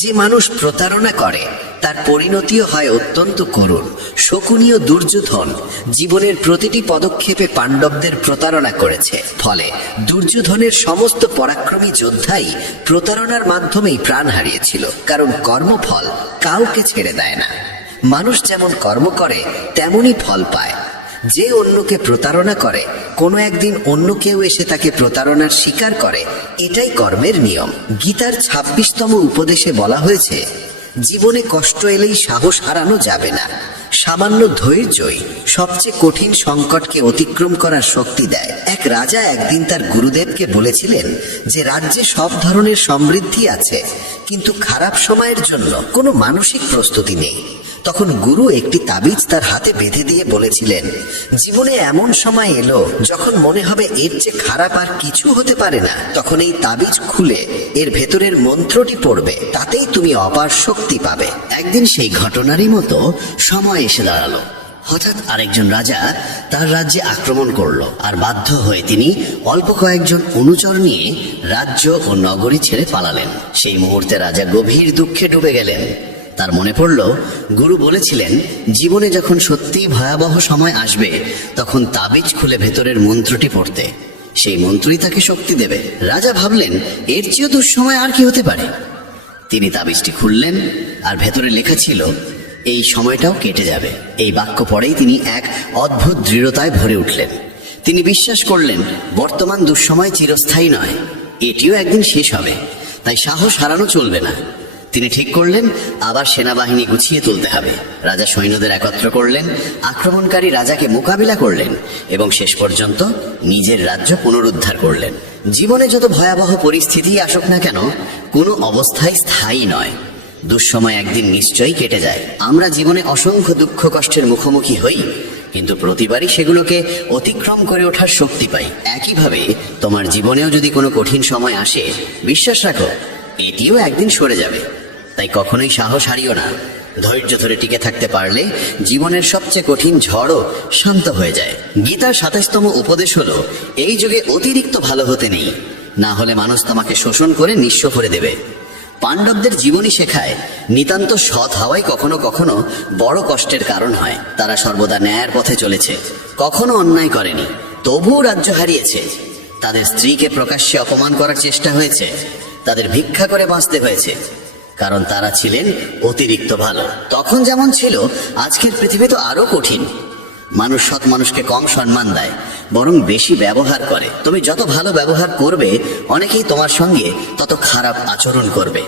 যে মানুষ প্রতারণা করে তার পরিণতিও হয় অত্যন্ত করুণ। শকুনি ও দুর্যোধন জীবনের প্রতিটি পদক্ষেপে পাণ্ডবদের প্রতারণা করেছে, ফলে দুর্যোধনের সমস্ত পরাক্রমী যোদ্ধাই প্রতারণার মাধ্যমেই প্রাণ হারিয়েছিল, কারণ কর্মফল কাউকে ছেড়ে দেয় না। মানুষ যেমন কর্ম করে তেমনই ফল পায়। যে অন্যকে প্রতারণা করে কোনো একদিন অন্য কেউ এসে তাকে প্রতারণার শিকার করে, এটাই কর্মের নিয়ম। গীতার 26তম উপদেশে বলা হয়েছে, জীবনে কষ্ট এলেই সাহস হারানো যাবে না। সামান্য ধৈর্যই সবচেয়ে কঠিন সংকটকে অতিক্রম করার শক্তি দেয়। এক রাজা একদিন তার গুরুদেবকে বলেছিলেন যে রাজ্যে সব ধরনের সমৃদ্ধি আছে, কিন্তু খারাপ সময়ের জন্য কোনো মানসিক প্রস্তুতি নেই। তখন গুরু একটি তাবিজ তার হাতে বেঁধে দিয়ে বলেছিলেন, জীবনে এমন সময় এলো যখন মনে হবে এর চেয়ে খারাপ আর কিছু হতে পারে না, তখন এই তাবিজ খুলে এর ভেতরের মন্ত্রটি পড়বে, তাতেই তুমি অপার শক্তি পাবে। একদিন সেই ঘটনারই মতো সময় এসে দাঁড়ালো। হঠাৎ আরেকজন রাজা তার রাজ্যে আক্রমণ করলো, আর বাধ্য হয়ে তিনি অল্প কয়েকজন অনুচর নিয়ে রাজ্য ও নগরী ছেড়ে পালালেন। সেই মুহূর্তে রাজা গভীর দুঃখে ডুবে গেলেন। তার মনে পড়ল, গুরু বলেছিলেন জীবনে যখন সত্যিই ভয়াবহ সময় আসবে তখন তাবিজ খুলে ভেতরের মন্ত্রটি পড়তে, সেই মন্ত্রই তাকে শক্তি দেবে। রাজা ভাবলেন, এর চেয়েও দুঃসময় আর কি হতে পারে। তিনি তাবিজটি খুললেন, আর ভেতরে লেখা ছিল, এই সময়টাও কেটে যাবে। এই বাক্য পড়েই তিনি এক অদ্ভুত দৃঢ়তায় ভরে উঠলেন। তিনি বিশ্বাস করলেন বর্তমান দুঃসময় চিরস্থায়ী নয়, এটিও একদিন শেষ হবে। তাই সাহস হারানো চলবে না। তিনি ঠিক করলেন আবার সেনাবাহিনী গুছিয়ে তুলতে হবে। রাজা সৈন্যদের একত্র করলেন, আক্রমণকারী রাজাকে মোকাবিলা করলেন এবং শেষ পর্যন্ত নিজের রাজ্য পুনরুদ্ধার করলেন। জীবনে যত ভয়াবহ পরিস্থিতি আসুক না কেন, কোনো অবস্থায় স্থায়ী নয়। দুঃসময় একদিন নিশ্চয়ই কেটে যায়। আমরা জীবনে অসংখ্য দুঃখ কষ্টের মুখোমুখি হই, কিন্তু প্রতিবারই সেগুলোকে অতিক্রম করে ওঠার শক্তি পাই। একইভাবে তোমার জীবনেও যদি কোনো কঠিন সময় আসে, বিশ্বাস রাখো এটিও একদিন সরে যাবে। তাই কখনোই সাহস হারিও না। ধৈর্য ধরে টিকে থাকতে পারলে জীবনের সবচেয়ে কঠিন ঝড়ও শান্ত হয়ে যায়। গীতার ২৭তম উপদেশ হলো, এই যুগে অতিরিক্ত ভালো হতে নেই, না হলে মানুষ তোমাকে শোষণ করে নিঃস্ব করে দেবে। পাণ্ডবদের জীবনী শেখায় নিতান্ত সৎ হওয়াই কখনো কখনো বড় কষ্টের কারণ হয়। তারা সর্বদা ন্যায়ের পথে চলেছে, কখনো অন্যায় করেনি, তবুও রাজ্য হারিয়েছে। তাদের স্ত্রীকে প্রকাশ্যে অপমান করার চেষ্টা হয়েছে, তাদের ভিক্ষা করে বাঁচতে হয়েছে, কারণ তারা ছিলেন অতিরিক্ত ভালো। তখন যেমন ছিল, আজকের পৃথিবী তো আরো কঠিন। মানুষ সৎ মানুষকে কম সম্মান দেয়, বরং বেশি ব্যবহার করে। তুমি যত ভালো ব্যবহার করবে, অনেকেই তোমার সঙ্গে তত খারাপ আচরণ করবে।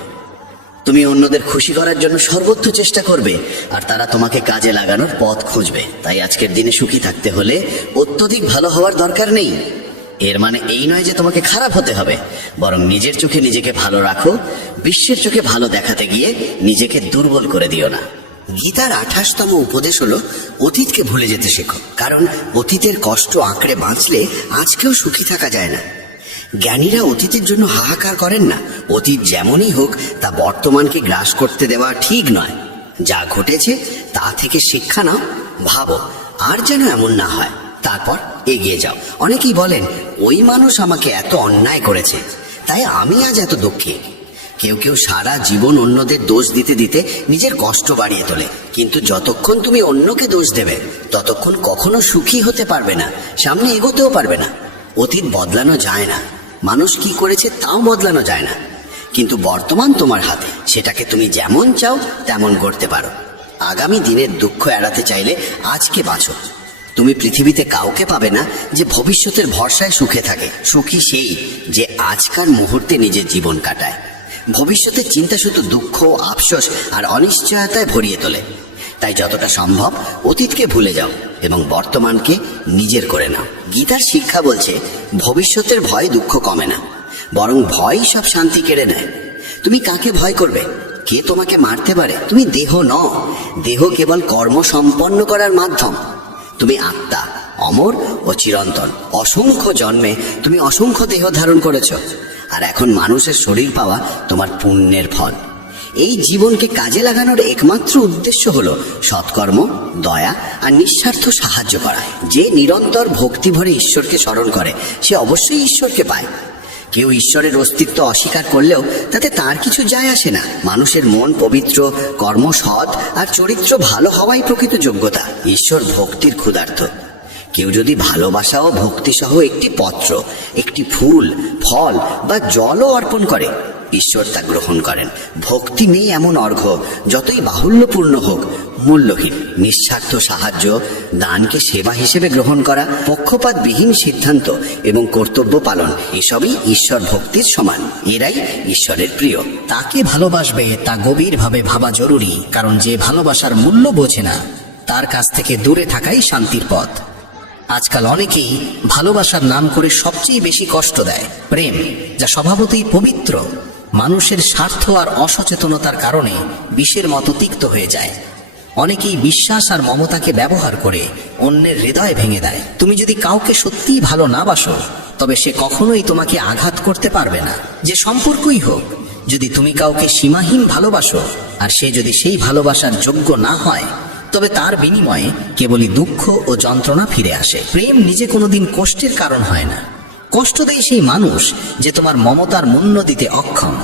তুমি অন্যদের খুশি করার জন্য সর্বোচ্চ চেষ্টা করবে, আর তারা তোমাকে কাজে লাগানোর পথ খুঁজবে। তাই আজকের দিনে সুখী থাকতে হলে অত্যধিক ভালো হওয়ার দরকার নেই। এর মানে এই নয় যে তোমাকে খারাপ হতে হবে, বরং নিজের চোখে নিজেকে ভালো রাখো। বিশ্বের চোখে ভালো দেখাতে গিয়ে নিজেকে দুর্বল করে দিও না। গীতার ২৮তম উপদেশ হলো, অতীতকে ভুলে যেতে শেখো, কারণ অতীতের কষ্ট আঁকড়ে বাঁচলে আজকেও সুখী থাকা যায় না। জ্ঞানীরা অতীতের জন্য হাহাকার করেন না। অতীত যেমনই হোক, তা বর্তমানকে গ্রাস করতে দেওয়া ঠিক নয়। যা ঘটেছে তা থেকে শিক্ষা নাও, ভাবো আর যেন এমন না হয়, তারপর এগিয়ে যাও। অনেকেই বলেন, ওই মানুষ আমাকে এত অন্যায় করেছে, তাই আমি আজ এত দুঃখী। কেউ কেউ সারা জীবন অন্যদের দোষ দিতে দিতে নিজের কষ্ট বাড়িয়ে তোলে, কিন্তু যতক্ষণ তুমি অন্যকে দোষ দেবে ততক্ষণ কখনো সুখী হতে পারবে না, সামনে এগোতেও পারবে না। অতীত বদলানো যায় না, মানুষ কি করেছে তাও বদলানো যায় না, কিন্তু বর্তমান তোমার হাতে, সেটাকে তুমি যেমন চাও তেমন করতে পারো। আগামী দিনের দুঃখ এড়াতে চাইলে আজকে বাঁচো। তুমি পৃথিবীতে কাউকে পাবে না যে ভবিষ্যতের ভরসায় সুখে থাকে। সুখী সেই যে আজকার মুহূর্তে নিজের জীবন কাটায়। ভবিষ্যতের চিন্তা শুধু দুঃখ, আফসোস আর অনিশ্চয়তায় ভরিয়ে তোলে। তাই যতটা সম্ভব অতীতকে ভুলে যাও এবং বর্তমানকে নিজের করে নাও। গীতার শিক্ষা বলছে, ভবিষ্যতের ভয় দুঃখ কমে না, বরং ভয় সব শান্তি কেড়ে নেয়। তুমি কাকে ভয় করবে? কে তোমাকে মারতে পারে? তুমি দেহ নও, দেহ কেবল কর্ম সম্পন্ন করার মাধ্যম। তুমি আত্মা, অমর ও চিরন্তন। অসংখ্য জন্মে তুমি অসংখ্য দেহ ধারণ করেছ, আর এখন মানুষের শরীর পাওয়া তোমার পুণ্যের ফল। এই জীবনকে কাজে লাগানোর একমাত্র উদ্দেশ্য হলো সৎকর্ম, দয়া আর নিঃস্বার্থ সাহায্য করা। যে নিরন্তর ভক্তি ভরে ঈশ্বরকে স্মরণ করে, সে অবশ্যই ঈশ্বরকে পায়। কেউ ঈশ্বরের অস্তিত্ব অস্বীকার করলেও তাতে তার কিছু যায় আসে না। মানুষের মন পবিত্র, কর্ম সৎ আর চরিত্র ভালো হওয়াই প্রকৃত যোগ্যতা। ঈশ্বর ভক্তির ক্ষুধার্ত। কেউ যদি ভালোবাসা ও ভক্তি সহ একটি পত্র, একটি ফুল, ফল বা জলও অর্পণ করে, ঈশ্বর তা গ্রহণ করেন। ভক্তি নেই এমন অর্ঘ্য, যতই বাহুল্যপূর্ণ হোক, মূল্যহীন। নিঃস্বার্থ সাহায্য, দানকে সেবা হিসেবে গ্রহণ করা, পক্ষপাতবিহীন সিদ্ধান্ত এবং কর্তব্য পালন, এসবই ঈশ্বর ভক্তির সমান। এরাই ঈশ্বরের প্রিয়। তাকে ভালোবাসবে তা গভীরভাবে ভাবা জরুরি, কারণ যে ভালোবাসার মূল্য বোঝে না তার কাছ থেকে দূরে থাকাই শান্তির পথ। আজকাল অনেকেই ভালোবাসার নাম করে সবচেয়ে বেশি কষ্ট দেয়। প্রেম, যা স্বভাবতই পবিত্র, মানুষের স্বার্থ আর অসচেতনতার কারণে বিষের মতো তিক্ত হয়ে যায়। অনেকেই বিশ্বাস আর মমতাকে ব্যবহার করে অন্যের হৃদয় ভেঙে দেয়। তুমি যদি কাউকে সত্যিই ভালো না বাসো, তবে সে কখনোই তোমাকে আঘাত করতে পারবে না। যে সম্পর্কই হোক, যদি তুমি কাউকে সীমাহীন ভালোবাসো আর সে যদি সেই ভালোবাসার যোগ্য না হয়, তবে তার বিনিময়ে কেবলই দুঃখ ও যন্ত্রণা ফিরে আসে। প্রেম নিজে কোনোদিন কষ্টের কারণ হয় না। কষ্ট দেয় সেই মানুষ যে তোমার মমতার মূল্য দিতে অক্ষম।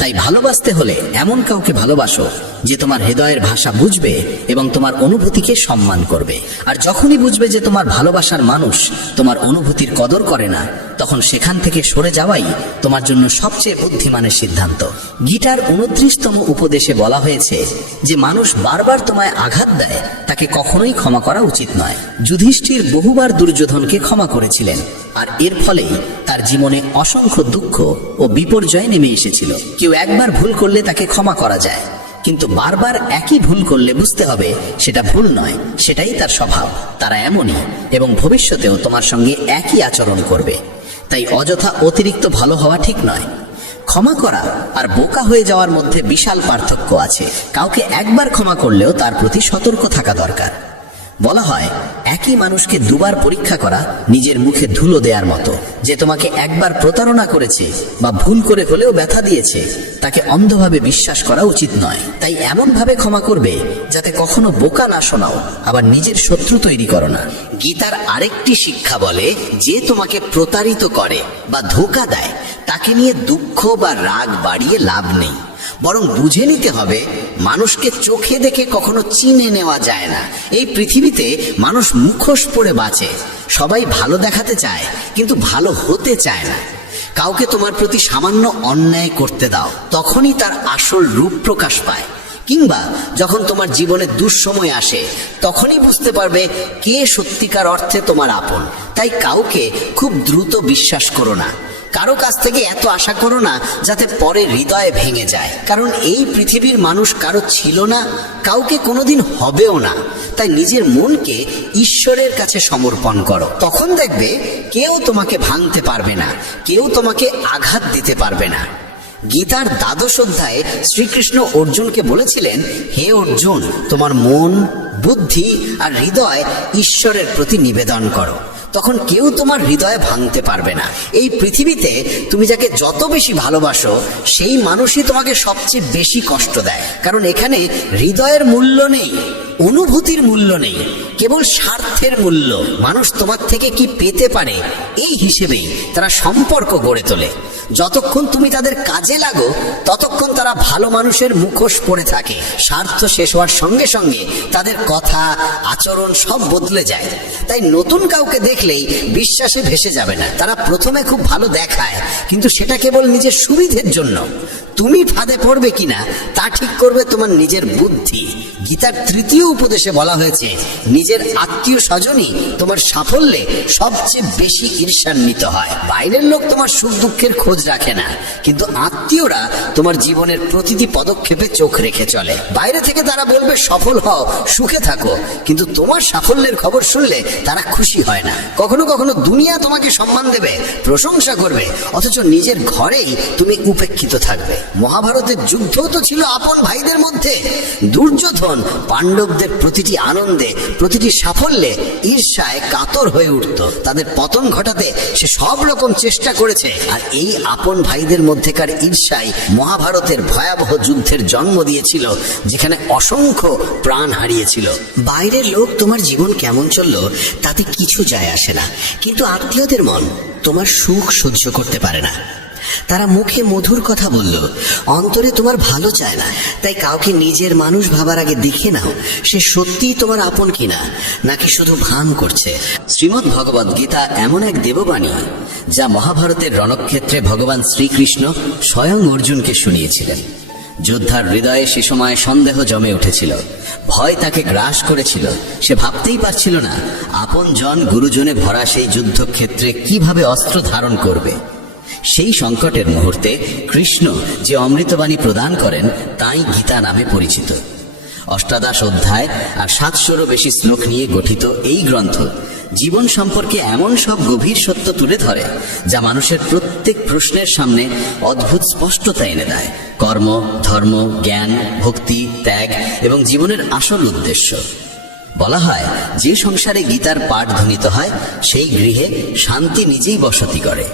তাই ভালোবাসতে হলে এমন কাউকে ভালোবাসো যে তোমার হৃদয়ের ভাষা বুঝবে এবং তোমার অনুভূতিকে সম্মান করবে। আর যখনই বুঝবে যে তোমার ভালোবাসার মানুষ তোমার অনুভূতির কদর করে না, তখন সেখান থেকে সরে যাওয়াই তোমার জন্য সবচেয়ে বুদ্ধিমানের সিদ্ধান্ত। গীতার 29তম উপদেশে বলা হয়েছে যে মানুষ বারবার তোমায় আঘাত দেয়, তাকে কখনোই ক্ষমা করা উচিত নয়। যুধিষ্ঠির বহুবার দুর্যোধনকে ক্ষমা করেছিলেন, আর এর ফলেই তার জীবনে অসংখ্য দুঃখ ও বিপর্যয় নেমে এসেছিল। কেউ একবার ভুল করলে তাকে ক্ষমা করা যায়, কিন্তু বারবার একই ভুল করলে বুঝতে হবে সেটা ভুল নয়, সেটাই তার স্বভাব। তারা এমনই এবং ভবিষ্যতেও তোমার সঙ্গে একই আচরণ করবে। তাই অযথা অতিরিক্ত ভালো হওয়া ঠিক নয়। ক্ষমা করা আর বোকা হয়ে যাওয়ার মধ্যে বিশাল পার্থক্য আছে। কাউকে একবার ক্ষমা করলেও তার প্রতি সতর্ক থাকা দরকার। বলা হয় একই মানুষকে দুবার পরীক্ষা করা নিজের মুখে ধুলো দেওয়ার মতো। যে তোমাকে একবার প্রতারণা করেছে বা ভুল করে হলেও ব্যথা দিয়েছে, তাকে অন্ধভাবে বিশ্বাস করা উচিত নয়। তাই এমনভাবে ক্ষমা করবে যাতে কখনো বোকা না শোনাও, আবার নিজের শত্রু তৈরি করো না। গীতার আরেকটি শিক্ষা বলে, যে তোমাকে প্রতারিত করে বা ধোঁকা দেয়, তাকে নিয়ে দুঃখ বা রাগ বাড়িয়ে লাভ নেই। বরং বুঝে নিতে হবে মানুষকে চোখে দেখে কখনো চিনে নেওয়া যায় না। এই পৃথিবীতে মানুষ মুখোশ পরে বাঁচে। সবাই ভালো দেখাতে চায়, কিন্তু ভালো হতে চায় না। কাউকে তোমার প্রতি সামান্য অন্যায় করতে দাও, তখনই তার আসল রূপ প্রকাশ পায়। কিংবা যখন তোমার জীবনে দুঃসময় আসে, তখনই বুঝতে পারবে কে সত্যিকার অর্থে তোমার আপন। তাই কাউকে খুব দ্রুত বিশ্বাস করো না। কারো কাছ থেকে এত আশা করো না যাতে পরে হৃদয় ভেঙে যায়। কারণ এই পৃথিবীর মানুষ কারো ছিল না, কাউকে কোনোদিন হবেও না। তাই নিজের মনকে ঈশ্বরের কাছে সমর্পণ করো। তখন দেখবে কেউ তোমাকে ভাঙতে পারবে না, কেউ তোমাকে আঘাত দিতে পারবে না। গীতার 12 অধ্যায়ে শ্রীকৃষ্ণ অর্জুনকে বলেছিলেন, হে অর্জুন, তোমার মন, বুদ্ধি আর হৃদয় ঈশ্বরের প্রতি নিবেদন করো। তখন কেউ তোমার হৃদয় ভাঙতে পারবে না। এই পৃথিবীতে তুমি যাকে যত বেশি ভালোবাসো, সেই মানুষই তোমাকে সবচেয়ে বেশি কষ্ট দেয়। কারণ এখানে হৃদয়ের মূল্য নেই, অনুভূতির মূল্য নেই, কেবল স্বার্থের মূল্য। মানুষ তোমার থেকে কি পেতে পারে, এই হিসেবেই তারা সম্পর্ক গড়ে তোলে। যতক্ষণ তুমি তাদের কাজে লাগো, ততক্ষণ তারা ভালো মানুষের মুখোশ পরে থাকে। স্বার্থ শেষ হওয়ার সঙ্গে সঙ্গে তাদের কথা, আচরণ সব বদলে যায়। তাই নতুন কাউকে দেখলেই বিশ্বাসে ভেসে যাবে না। তারা প্রথমে খুব ভালো দেখায়, কিন্তু সেটা কেবল নিজের সুবিধের জন্য। তুমি ফাঁদে পড়বে কিনা তা ঠিক করবে তোমার নিজের বুদ্ধি। গীতার 3য় উপদেশে বলা হয়েছে, নিজের আত্মীয় স্বজনই তোমার সাফল্যে সবচেয়ে বেশি ঈর্ষান্বিত হয়। বাইরের লোক তোমার সুখ দুঃখের খোঁজ রাখে না, কিন্তু আত্মীয়রা তোমার জীবনের প্রতিটি পদক্ষেপে চোখ রেখে চলে। বাইরে থেকে তারা বলবে সফল হও, সুখে থাকো, কিন্তু তোমার সাফল্যের খবর শুনলে তারা খুশি হয় না। কখনো কখনো দুনিয়া তোমাকে সম্মান দেবে, প্রশংসা করবে, অথচ নিজের ঘরেই তুমি উপেক্ষিত থাকবে। মহাভারতের যুদ্ধও তো ছিল আপন ভাইদের মধ্যে। দুর্যোধন পাণ্ডবদের প্রতিটি আনন্দে, প্রতিটি সাফল্যে ঈর্ষায় কাতর হয়ে উঠত। তাদের পতন ঘটাতে সে সব রকম চেষ্টা করেছে। আর এই আপন ভাইদের মধ্যেকার ঈর্ষাই মহাভারতের ভয়াবহ যুদ্ধের জন্ম দিয়েছিল, যেখানে অসংখ্য প্রাণ হারিয়েছিল। বাইরের লোক তোমার জীবন কেমন চললো তাতে কিছু যায় আসে না, কিন্তু আত্মীয়দের মন তোমার সুখ সহ্য করতে পারে না। তারা মুখে মধুর কথা বলল, অন্তরে তোমার ভালো চায় না। তাই কাউকে নিজের মানুষ ভাবার আগে দেখে নাও সে সত্যিই তোমার আপন কিনা, নাকি শুধু ভান করছে। শ্রীমদ্ ভগবদ গীতা এমন এক দেববাণী, যা মহাভারতের রণক্ষেত্রে ভগবান শ্রীকৃষ্ণ স্বয়ং অর্জুনকে শুনিয়েছিলেন। যোদ্ধার হৃদয়ে সে সময় সন্দেহ জমে উঠেছিল, ভয় তাকে গ্রাস করেছিল। সে ভাবতেই পারছিল না আপন জন গুরুজনে ভরা সেই যুদ্ধক্ষেত্রে কিভাবে অস্ত্র ধারণ করবে। সেই সংকটের মুহূর্তে কৃষ্ণ যে অমৃতবাণী প্রদান করেন তাই গীতা নামে পরিচিত। অষ্টাদশ অধ্যায় আর 700-রও বেশি শ্লোক নিয়ে গঠিত এই গ্রন্থ জীবন সম্পর্কে এমন সব গভীর সত্য তুলে ধরে যা মানুষের প্রত্যেক প্রশ্নের সামনে অদ্ভুত স্পষ্টতা এনে দেয়। কর্ম, ধর্ম, জ্ঞান, ভক্তি, ত্যাগ এবং জীবনের আসল উদ্দেশ্য। বলা হয়, যে সংসারে গীতার পাঠ ধ্বনিত হয় সেই গৃহে শান্তি নিজেই বসতি করে।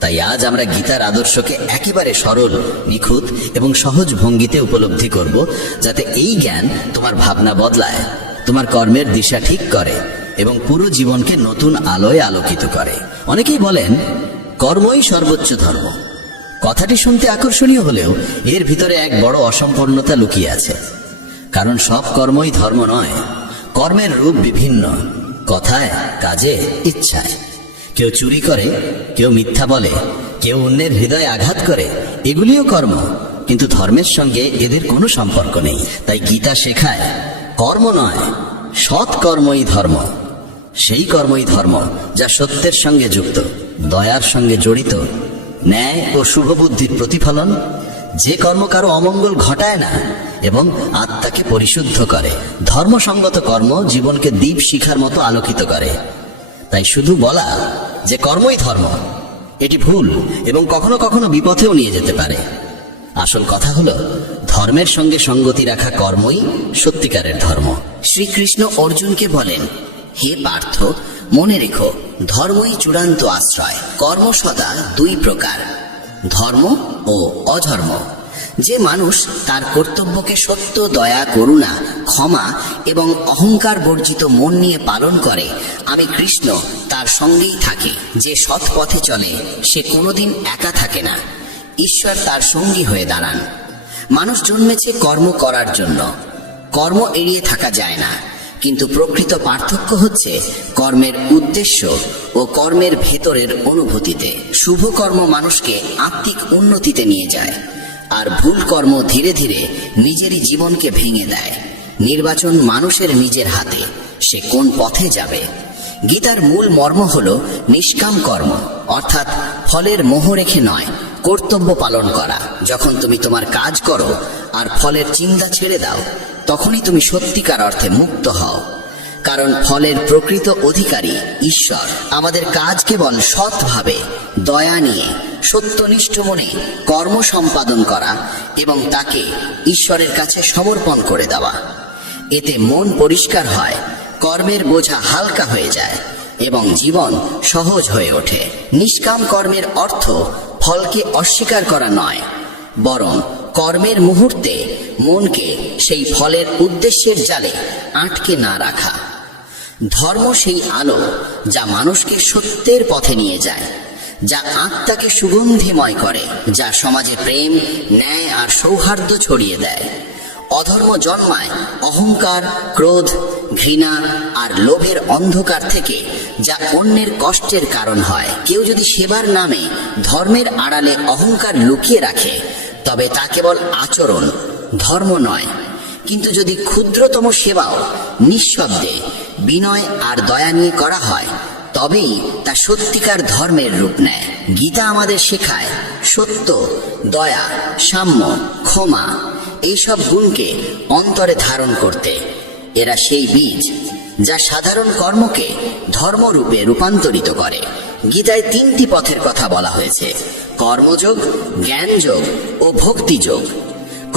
তাই আজ আমরা গীতার আদর্শকে একেবারে সরল, নিখুঁত এবং সহজ ভঙ্গিতে উপলব্ধি করব, যাতে এই জ্ঞান তোমার ভাবনা বদলায়, তোমার কর্মের দিশা ঠিক করে এবং পুরো জীবনকে নতুন আলোয় আলোকিত করে। অনেকেই বলেন কর্মই সর্বোচ্চ ধর্ম। কথাটি শুনতে আকর্ষণীয় হলেও এর ভিতরে এক বড় অসম্পূর্ণতা লুকিয়ে আছে। কারণ সব কর্মই ধর্ম নয়। কর্মের রূপ বিভিন্ন, কথায়, কাজে, ইচ্ছায়। কেউ চুরি করে, কেউ মিথ্যা বলে, কেউ অন্যের হৃদয়ে আঘাত করে, এগুলিও কর্ম, কিন্তু ধর্মের সঙ্গে এদের কোনো সম্পর্ক নেই। তাই গীতা শেখায় কর্ম নয়, সৎ কর্মই ধর্ম। সেই কর্মই ধর্ম যা সত্যের সঙ্গে যুক্ত, দয়ার সঙ্গে জড়িত, ন্যায় ও শুভবুদ্ধির প্রতিফলন, যে কর্ম কারো অমঙ্গল ঘটায় না এবং আত্মাকে পরিশুদ্ধ করে। ধর্মসঙ্গত কর্ম জীবনকে দীপ শিখার মতো আলোকিত করে। তাই শুধু বলা যে কর্মই ধর্ম, এটি ভুল এবং কখনো কখনো বিপথেও নিয়ে যেতে পারে। আসল কথা হলো, ধর্মের সঙ্গে সঙ্গতি রাখা কর্মই সত্যিকারের ধর্ম। শ্রীকৃষ্ণ অর্জুনকে বলেন, হে পার্থ, মনে রেখো, ধর্মই চূড়ান্ত আশ্রয়। কর্ম সদা দুই প্রকার, ধর্ম ও অধর্ম। যে মানুষ তার কর্তব্যকে সত্য, দয়া, করুণা, ক্ষমা এবং অহংকার বর্জিত মন নিয়ে পালন করে, আমি কৃষ্ণ তার সঙ্গেই থাকি। যে সৎ পথে চলে সে কোনোদিন একা থাকে না, ঈশ্বর তার সঙ্গী হয়ে দাঁড়ান। মানুষ জন্মেছে কর্ম করার জন্য, কর্ম এড়িয়ে থাকা যায় না। কিন্তু প্রকৃত পার্থক্য হচ্ছে কর্মের উদ্দেশ্য ও কর্মের ভেতরের অনুভূতিতে। শুভ কর্ম মানুষকে আত্মিক উন্নতিতে নিয়ে যায়, আর ভুল কর্ম ধীরে ধীরে নিজেরই জীবনকে ভেঙে দেয়। নির্বাচন মানুষের নিজের হাতে, সে কোন পথে যাবে। গীতার মূল মর্ম হল নিষ্কাম কর্ম, অর্থাৎ ফলের মোহ রেখে নয়, কর্তব্য পালন করা। যখন তুমি তোমার কাজ করো আর ফলের চিন্তা ছেড়ে দাও, তখনই তুমি সত্যিকার অর্থে মুক্ত হও। কারণ ফলের প্রকৃত অধিকারী ঈশ্বর। আমাদের কাজ কেবল সৎভাবে, দয়া নিয়ে, সত্যনিষ্ঠ মনে কর্ম সম্পাদন করা এবং তাকে ঈশ্বরের কাছে সমর্পণ করে দেওয়া। এতে মন পরিষ্কার হয়, কর্মের বোঝা হালকা হয়ে যায় এবং জীবন সহজ হয়ে ওঠে। নিষ্কাম কর্মের অর্থ ফলকে অস্বীকার করা নয়, বরং কর্মের মুহূর্তে মনকে সেই ফলের উদ্দেশ্যের জালে আটকে না রাখা। ধর্ম সেই আলো যা মানুষকে সত্যের পথে নিয়ে যায়, যা আত্মাকে সুগন্ধিময় করে, যা সমাজে প্রেম, ন্যায় আর সৌহার্দ্য ছড়িয়ে দেয়। অধর্ম জন্মায় অহংকার, ক্রোধ, ঘৃণা আর লোভের অন্ধকার থেকে, যা অন্যের কষ্টের কারণ হয়। কেউ যদি সেবার নামে ধর্মের আড়ালে অহংকার লুকিয়ে রাখে, তবে তা কেবল আচরণ, ধর্ম নয়। কিন্তু যদি ক্ষুদ্রতম সেবাও নিঃশব্দে, বিনয় আর দয়া নিয়ে করা হয়, তবেই তা সত্যিকার ধর্মের রূপ নেয়। গীতা আমাদের শেখায় সত্য, দয়া, সাম্য, ক্ষমা এইসব গুণকে অন্তরে ধারণ করতে। এরা সেই বীজ যা সাধারণ কর্মকে ধর্মরূপে রূপান্তরিত করে। গীতায় 3টি পথের কথা বলা হয়েছে: কর্মযোগ, জ্ঞানযোগ ও ভক্তিযোগ।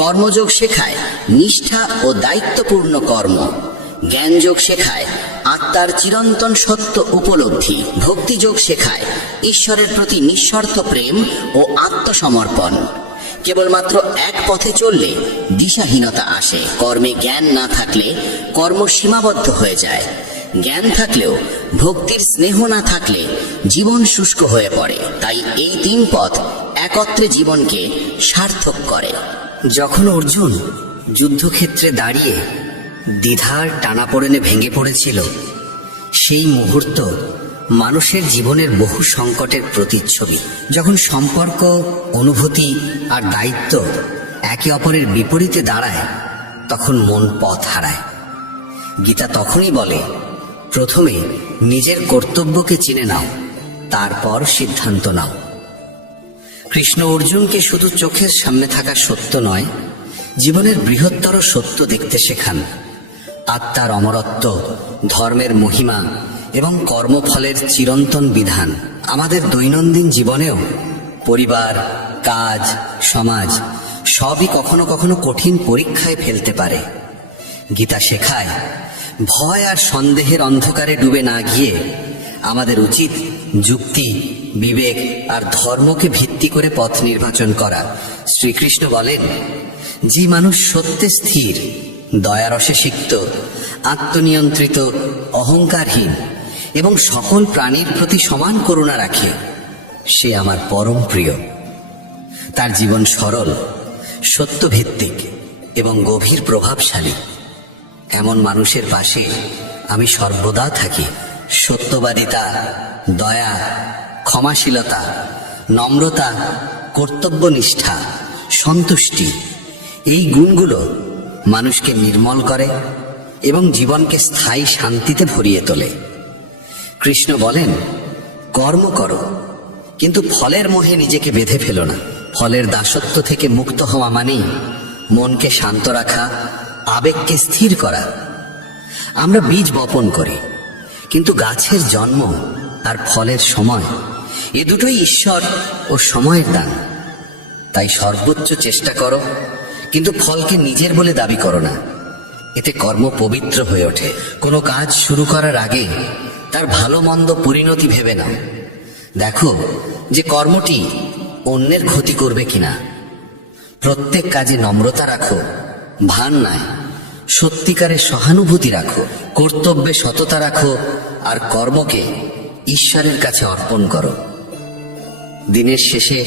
কর্মযোগ শেখায় নিষ্ঠা ও দায়িত্বপূর্ণ কর্ম। জ্ঞানযোগ শেখায় আত্মার চিরন্তন সত্য উপলব্ধি। ভক্তিযোগ শেখায় ঈশ্বরের প্রতি নিঃস্বার্থ প্রেম ও আত্মসমর্পণ। কেবলমাত্র এক পথে চললে দিশাহীনতা আসে। কর্মে জ্ঞান না থাকলে কর্ম সীমাবদ্ধ হয়ে যায়। জ্ঞান থাকলেও ভক্তির স্নেহ না থাকলে জীবন শুষ্ক হয়ে পড়ে। তাই এই 3 পথ একত্রে জীবনকে সার্থক করে। যখন অর্জুন যুদ্ধক্ষেত্রে দাঁড়িয়ে দ্বিধার টানাপোড়েনে ভেঙে পড়েছিল, সেই মুহূর্ত মানুষের জীবনের বহু সংকটের প্রতিচ্ছবি। যখন সম্পর্ক, অনুভূতি আর দায়িত্ব একে অপরের বিপরীতে দাঁড়ায়, তখন মন পথ হারায়। গীতা তখনই বলে, প্রথমে নিজের কর্তব্যকে চিনে নাও, তারপর সিদ্ধান্ত নাও। কৃষ্ণ অর্জুনকে শুধু চোখের সামনে থাকা সত্য নয়, জীবনের বৃহত্তর সত্য দেখতে শেখান। আত্মার অমরত্ব, ধর্মের মহিমা এবং কর্মফলের চিরন্তন বিধান। আমাদের দৈনন্দিন জীবনেও পরিবার, কাজ, সমাজ সবই কখনো কখনো কঠিন পরীক্ষায় ফেলতে পারে। গীতা শেখায়, ভয় আর সন্দেহের অন্ধকারে ডুবে না গিয়ে আমাদের উচিত যুক্তি, বিবেক আর ধর্মকে ভিত্তি করে পথ নির্বাচন করা। শ্রীকৃষ্ণ বলেন, যে মানুষ সত্যে স্থির, দয়ারসে সিক্ত, আত্মনিয়ন্ত্রিত, অহংকারহীন এবং সকল প্রাণীর প্রতি সমান করুণা রাখে, সে আমার পরম প্রিয়। তার জীবন সরল, সত্যভিত্তিক এবং গভীর প্রভাবশালী। এমন মানুষের পাশে আমি সর্বদা থাকি। সত্যবাদিতা, দয়া, ক্ষমাশীলতা, নম্রতা, কর্তব্যনিষ্ঠা, সন্তুষ্টি, এই গুণগুলো মানুষকে নির্মল করে এবং জীবনকে স্থায়ী শান্তিতে ভরিয়ে তোলে। কৃষ্ণ বলেন, কর্ম করো, কিন্তু ফলের মোহে নিজেকে বেঁধে ফেলো না। ফলের দাসত্ব থেকে মুক্ত হওয়া মানেই মনকে শান্ত রাখা, আবেগকে স্থির করা। আমরা বীজ বপন করি, কিন্তু গাছের জন্ম আর ফলের সময় এ দুটোই ঈশ্বর ও সময়ের দান। তাই সর্বোচ্চ চেষ্টা করো, কিন্তু ফলকে নিজের বলে দাবি করো না। এতে কর্ম পবিত্র হয়ে ওঠে। কোনো কাজ শুরু করার আগে তার ভালো মন্দ পরিণতি ভেবে নাও। দেখো যে কর্মটি অন্যের ক্ষতি করবে কিনা। প্রত্যেক কাজে নম্রতা রাখো, ভান নয়, সত্যিকারের সহানুভূতি রাখো, কর্তব্যে সততা রাখো আর কর্মকে ঈশ্বরের কাছে অর্পণ করো। দিনের শেষে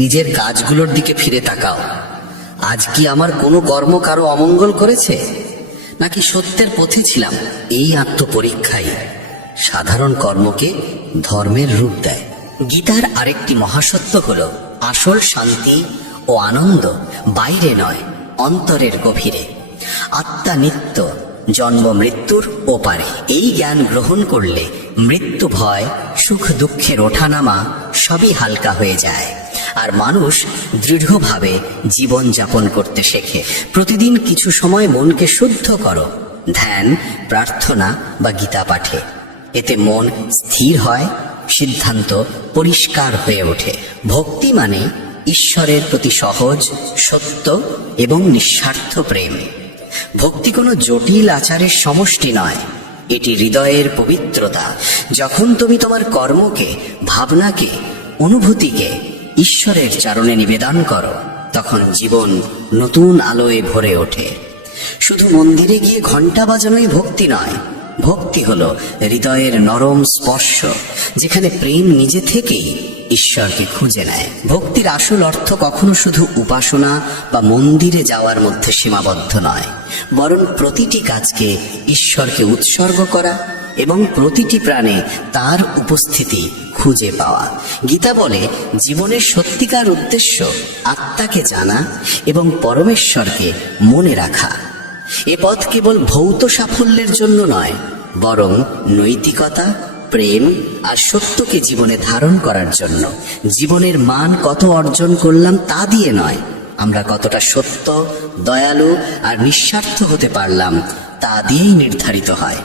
নিজের কাজগুলোর দিকে ফিরে তাকাও। আজ কি আমার কোনো কর্ম কারো অমঙ্গল করেছে, নাকি সত্যের পথে ছিলাম? এই আত্মপরীক্ষাই সাধারণ কর্মকে ধর্মের রূপ দেয়। গীতার আরেকটি মহাসত্য হল, আসল শান্তি ও আনন্দ বাইরে নয়, অন্তরের গভীরে। আত্মা নিত্য, জন্ম মৃত্যুর ওপারে। এই জ্ঞান গ্রহণ করলে মৃত্যু ভয়, সুখ দুঃখের ওঠানামা সবই হালকা হয়ে যায়, আর মানুষ দৃঢ়ভাবে জীবন যাপন করতে শেখে। প্রতিদিন কিছু সময় মনকে শুদ্ধ করো, ধ্যান, প্রার্থনা বা গীতা পাঠে। এতে মন স্থির হয়, সিদ্ধান্ত পরিষ্কার হয়ে ওঠে। ভক্তি মানে ঈশ্বরের প্রতি সহজ, সত্য এবং নিঃস্বার্থ প্রেম। ভক্তি কোনো জটিল আচারের সমষ্টি নয়, এটি হৃদয়ের পবিত্রতা। যখন তুমি তোমার কর্মকে, ভাবনাকে, অনুভূতিকে ঈশ্বরের চরণে নিবেদন করো, তখন জীবন নতুন আলোয় ভরে ওঠে। শুধু মন্দিরে গিয়ে ঘন্টা বাজানোই ভক্তি নয়। ভক্তি হলো হৃদয়ের নরম স্পর্শ, যেখানে প্রেম নিজে থেকেই ঈশ্বরকে খুঁজে নেয়। ভক্তির আসল অর্থ কখনো শুধু উপাসনা বা মন্দিরে যাওয়ার মধ্যে সীমাবদ্ধ নয়, বরং প্রতিটি কাজকে ঈশ্বরকে উৎসর্গ করা এবং প্রতিটি প্রাণে তার উপস্থিতি খুঁজে পাওয়া। গীতা বলে, জীবনের সত্যিকার উদ্দেশ্য আত্মাকে জানা এবং পরমেশ্বরকে মনে রাখা। এ পথ কেবল ভৌত সাফল্যের জন্য নয়, বরং নৈতিকতা, প্রেম আর সত্যকে জীবনে ধারণ করার জন্য। জীবনের মান কত অর্জন করলাম তা দিয়ে নয়, আমরা কতটা সত্য, দয়ালু আর নিঃস্বার্থ হতে পারলাম তা দিয়েই নির্ধারিত হয়।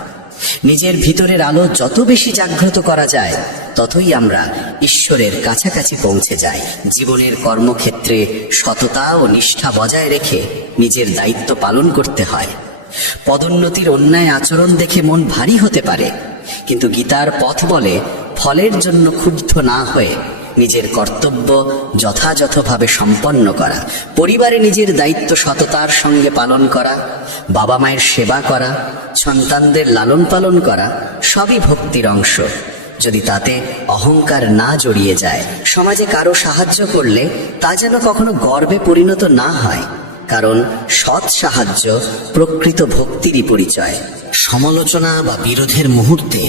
নিজের ভিতরের আলো যত বেশি জাগ্রত করা যায়, ততই আমরা ঈশ্বরের কাছাকাছি পৌঁছে যাই। জীবনের কর্মক্ষেত্রে সততা ও নিষ্ঠা বজায় রেখে নিজের দায়িত্ব পালন করতে হয়। পদোন্নতির অন্যায় আচরণ দেখে মন ভারী হতে পারে, কিন্তু গীতার পথ বলে, ফলের জন্য ক্ষুব্ধ না হয়ে নিজের কর্তব্য যথাযথভাবে সম্পন্ন করা। পরিবারে নিজের দায়িত্ব সততার সঙ্গে পালন করা, বাবা মায়ের সেবা করা, সন্তানদের লালন পালন করা সবই ভক্তির অংশ, যদি তাতে অহংকার না জড়িয়ে যায়। সমাজে কারো সাহায্য করলে তা যেন কখনো গর্বে পরিণত না হয়, কারণ সৎ সাহায্য প্রকৃত ভক্তিরই পরিচয়। সমালোচনা বা বিরোধের মুহূর্তে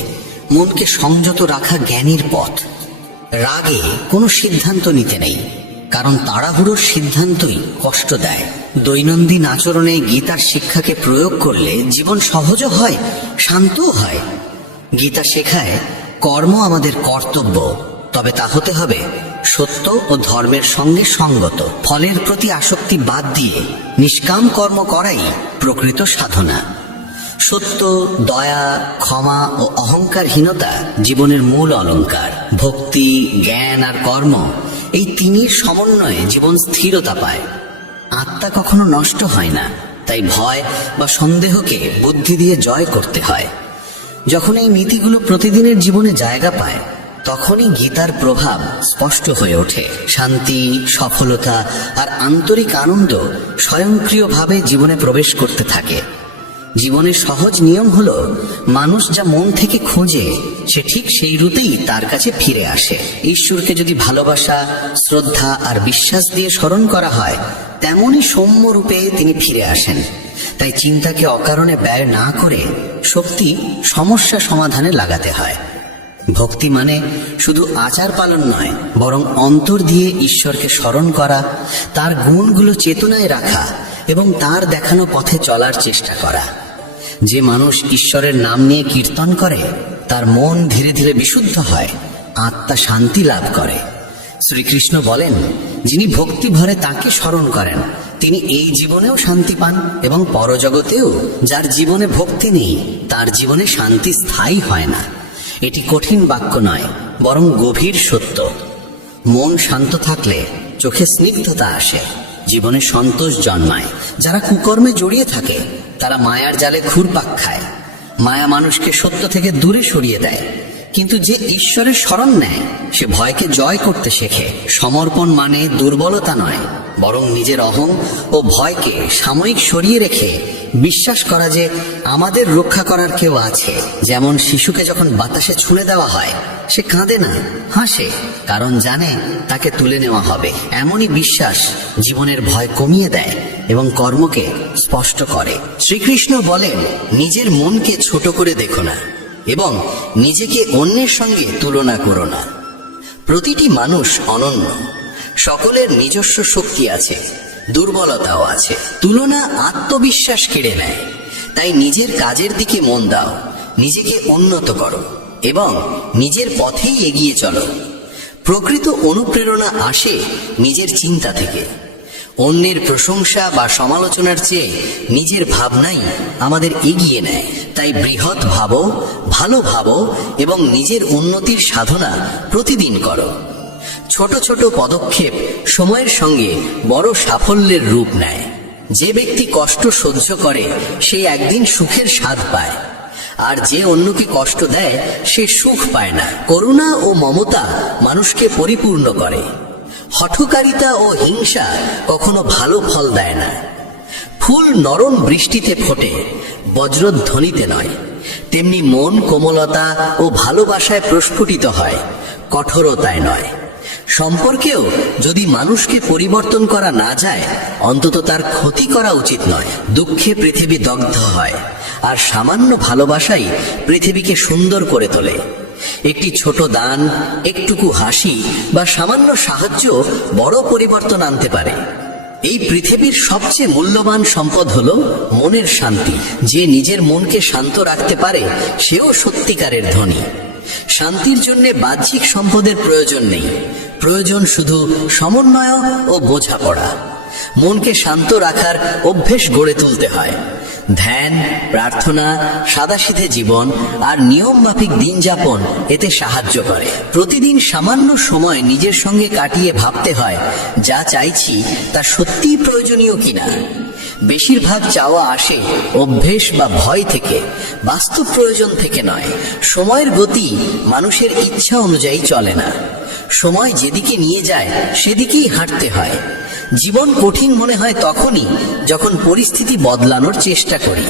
মনকে সংযত রাখা জ্ঞানীর পথ। রাগে কোনো সিদ্ধান্ত নিতে নেই, কারণ তাড়াহুড়োর সিদ্ধান্তই কষ্ট দেয়। দৈনন্দিন আচরণে গীতার শিক্ষাকে প্রয়োগ করলে জীবন সহজও হয়, শান্তও হয়। গীতা শেখায়, কর্ম আমাদের কর্তব্য, তবে তা হতে হবে সত্য ও ধর্মের সঙ্গে সঙ্গত। ফলের প্রতি আসক্তি বাদ দিয়ে নিষ্কাম কর্ম করাই প্রকৃত সাধনা। সত্য, দয়া, ক্ষমা ও অহংকারহীনতা জীবনের মূল অলংকার। ভক্তি, জ্ঞান আর কর্ম, এই তিনির সমন্বয়ে জীবন স্থিরতা পায়। আত্মা কখনো নষ্ট হয় না, তাই ভয় বা সন্দেহকে বুদ্ধি দিয়ে জয় করতে হয়। যখন এই নীতিগুলো প্রতিদিনের জীবনে জায়গা পায়, তখনই গীতার প্রভাব স্পষ্ট হয়ে ওঠে। শান্তি, সফলতা আর আন্তরিক আনন্দ স্বয়ংক্রিয়ভাবে জীবনে প্রবেশ করতে থাকে। জীবনের সহজ নিয়ম হলো, মানুষ যা মন থেকে খোঁজে সে ঠিক সেই রুতেই তার কাছে ফিরে আসে। ঈশ্বরকে যদি ভালোবাসা, শ্রদ্ধা আর বিশ্বাস দিয়ে স্মরণ করা হয়, তেমনই সৌম্য রূপে তিনি ফিরে আসেন। তাই চিন্তাকে অকারণে ব্যয় না করে শক্তি সমস্যা সমাধানে লাগাতে হয়। ভক্তি মানে শুধু আচার পালন নয়, বরং অন্তর দিয়ে ঈশ্বরকে স্মরণ করা, তার গুণগুলো চেতনায় রাখা এবং তার দেখানো পথে চলার চেষ্টা করা। যে মানুষ ঈশ্বরের নাম নিয়ে কীর্তন করে, তার মন ধীরে ধীরে বিশুদ্ধ হয়, আত্মা শান্তি লাভ করে। শ্রীকৃষ্ণ বলেন, যিনি ভক্তি ভরে তাকে স্মরণ করেন, তিনি এই জীবনেও শান্তি পান এবং পরজগতেও। যার জীবনে ভক্তি নেই, তার জীবনে শান্তি স্থায়ী হয় না। এটি কঠিন বাক্য নয়, বরং গভীর সত্য। মন শান্ত থাকলে চোখে স্নিগ্ধতা আসে, জীবনে সন্তোষ জন্মায়। যারা কুকর্মে জড়িয়ে থাকে, তারা মায়ার জালে ঘুরপাক খায়। মায়া মানুষকে সত্য থেকে দূরে সরিয়ে দেয়, কিন্তু যে ঈশ্বরের শরণ নেয় সে ভয়কে জয় করতে শেখে। সমর্পণ মানে দুর্বলতা নয়, বরং নিজের অহং ও ভয়কে সাময়িক সরিয়ে রেখে বিশ্বাস করা যে আমাদের রক্ষা করার কেউ আছে। যেমন শিশুকে যখন বাতাসে ছুঁড়ে দেওয়া হয়, সে কাঁদে না, হাসে, কারণ জানে তাকে তুলে নেওয়া হবে। এমনই বিশ্বাস জীবনের ভয় কমিয়ে দেয় এবং কর্মকে স্পষ্ট করে। শ্রীকৃষ্ণ বলেন, নিজের মনকে ছোট করে দেখো না এবং নিজেকে অন্যের সঙ্গে তুলনা করো না। প্রতিটি মানুষ অনন্য, সকলের নিজস্ব শক্তি আছে, দুর্বলতাও আছে। তুলনা আত্মবিশ্বাস কেড়ে নেয়। তাই নিজের কাজের দিকে মন দাও, নিজেকে উন্নত করো এবং নিজের পথেই এগিয়ে চলো। প্রকৃত অনুপ্রেরণা আসে নিজের চিন্তা থেকে। অন্যের প্রশংসা বা সমালোচনার চেয়ে নিজের ভাবনাই আমাদের এগিয়ে নেয়। তাই বৃহৎ ভাবো, ভালো ভাবো এবং নিজের উন্নতির সাধনা প্রতিদিন করো। ছোট ছোট পদক্ষেপ সময়ের সঙ্গে বড় সাফল্যের রূপ নেয়। যে ব্যক্তি কষ্ট সহ্য করে সে একদিন সুখের স্বাদ পায়, আর যে অন্যকে কষ্ট দেয় সে সুখ পায় না। করুণা ও মমতা মানুষকে পরিপূর্ণ করে। হঠকারিতা ও হিংসা কখনো ভালো ফল দেয় না। ফুল নরম বৃষ্টিতে ফোটে, বজ্রধ্বনিতে নয়। তেমনি মন কোমলতা ও ভালোবাসায় প্রস্ফুটিত হয়, কঠোরতায় নয়। সম্পর্কেও যদি মানুষকে পরিবর্তন করা না যায়, অন্তত তার ক্ষতি করা উচিত নয়। দুঃখে পৃথিবী দগ্ধ হয়, আর সামান্য ভালোবাসাই পৃথিবীকে সুন্দর করে তোলে। একটি ছোট দান, একটুকু হাসি বা সামান্য সাহায্য বড় পরিবর্তন আনতে পারে। এই পৃথিবীর সবচেয়ে মূল্যবান সম্পদ হলো মনের শান্তি। যে নিজের মনকে শান্ত রাখতে পারে সেও সত্যিকারের ধনী। শান্তির জন্য বাহ্যিক সম্পদের প্রয়োজন নেই, প্রয়োজন শুধু সমন্বয় ও বোঝাপড়া। মনকে শান্ত রাখার অভ্যেস গড়ে তুলতে হয়। ধ্যান, প্রার্থনা, সাদাসিধে জীবন আর নিয়মমাফিক দিন যাপন এতে সাহায্য করে। প্রতিদিন সামান্য সময় নিজের সঙ্গে কাটিয়ে ভাবতে হয়, যা চাইছি তা সত্যিই প্রয়োজনীয় কিনা। বেশিরভাগ চাওয়া আসে অভ্যেস বা ভয় থেকে, বাস্তব প্রয়োজন থেকে নয়। সময়ের গতি মানুষের ইচ্ছা অনুযায়ী চলে না। সময় যেদিকে নিয়ে যায় সেদিকেই হাঁটতে হয়। জীবন কঠিন মনে হয় তখনই যখন পরিস্থিতি বদলানোর চেষ্টা করি,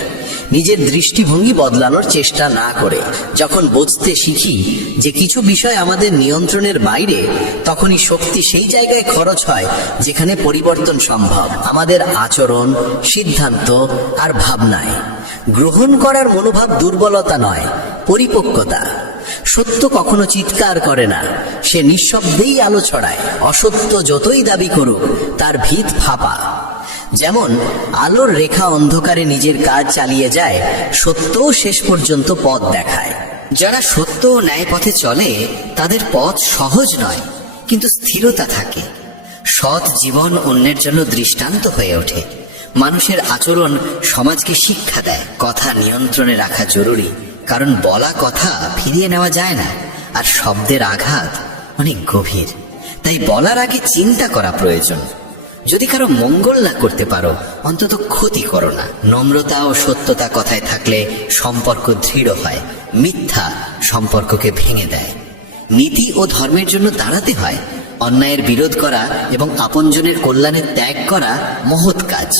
নিজের দৃষ্টিভঙ্গি বদলানোর চেষ্টা না করে। যখন বুঝতে শিখি যে কিছু বিষয় আমাদের নিয়ন্ত্রণের বাইরে, তখনই শক্তি সেই জায়গায় খরচ হয় যেখানে পরিবর্তন সম্ভব। আমাদের আচরণ, সিদ্ধান্ত আর ভাবনায় গ্রহণ করার মনোভাব দুর্বলতা নয়, পরিপক্কতা। সত্য কখনো চিৎকার করে না, সে নিঃশব্দেই আলো ছড়ায়। অসত্য যতই দাবি করুক তার ভিত ফাঁপা। যেমন আলোর রেখা অন্ধকারে নিজের কাজ চালিয়ে যায়, সত্যও শেষ পর্যন্ত পথ দেখায়। যারা সত্য ও ন্যায় পথে চলে তাদের পথ সহজ নয়, কিন্তু স্থিরতা থাকে। সৎ জীবন অন্যের জন্য দৃষ্টান্ত হয়ে ওঠে। মানুষের আচরণ সমাজকে শিক্ষা দেয়। কথা নিয়ন্ত্রণে রাখা জরুরি, কারণ বলা কথা ফিরিয়ে নেওয়া যায় না, আর শব্দের আঘাত অনেক গভীর। তাই বলার আগে চিন্তা করা প্রয়োজন। যদি কারো মঙ্গল না করতে পারো, অন্তত ক্ষতি করো না। নম্রতা ও সত্যতা কথায় থাকলে সম্পর্ক দৃঢ় হয়। মিথ্যা সম্পর্ককে ভেঙে দেয়। নীতি ও ধর্মের জন্য দাঁড়াতে হয়। অন্যায়ের বিরোধ করা এবং আপনজনের কল্যাণে ত্যাগ করা মহৎ কাজ।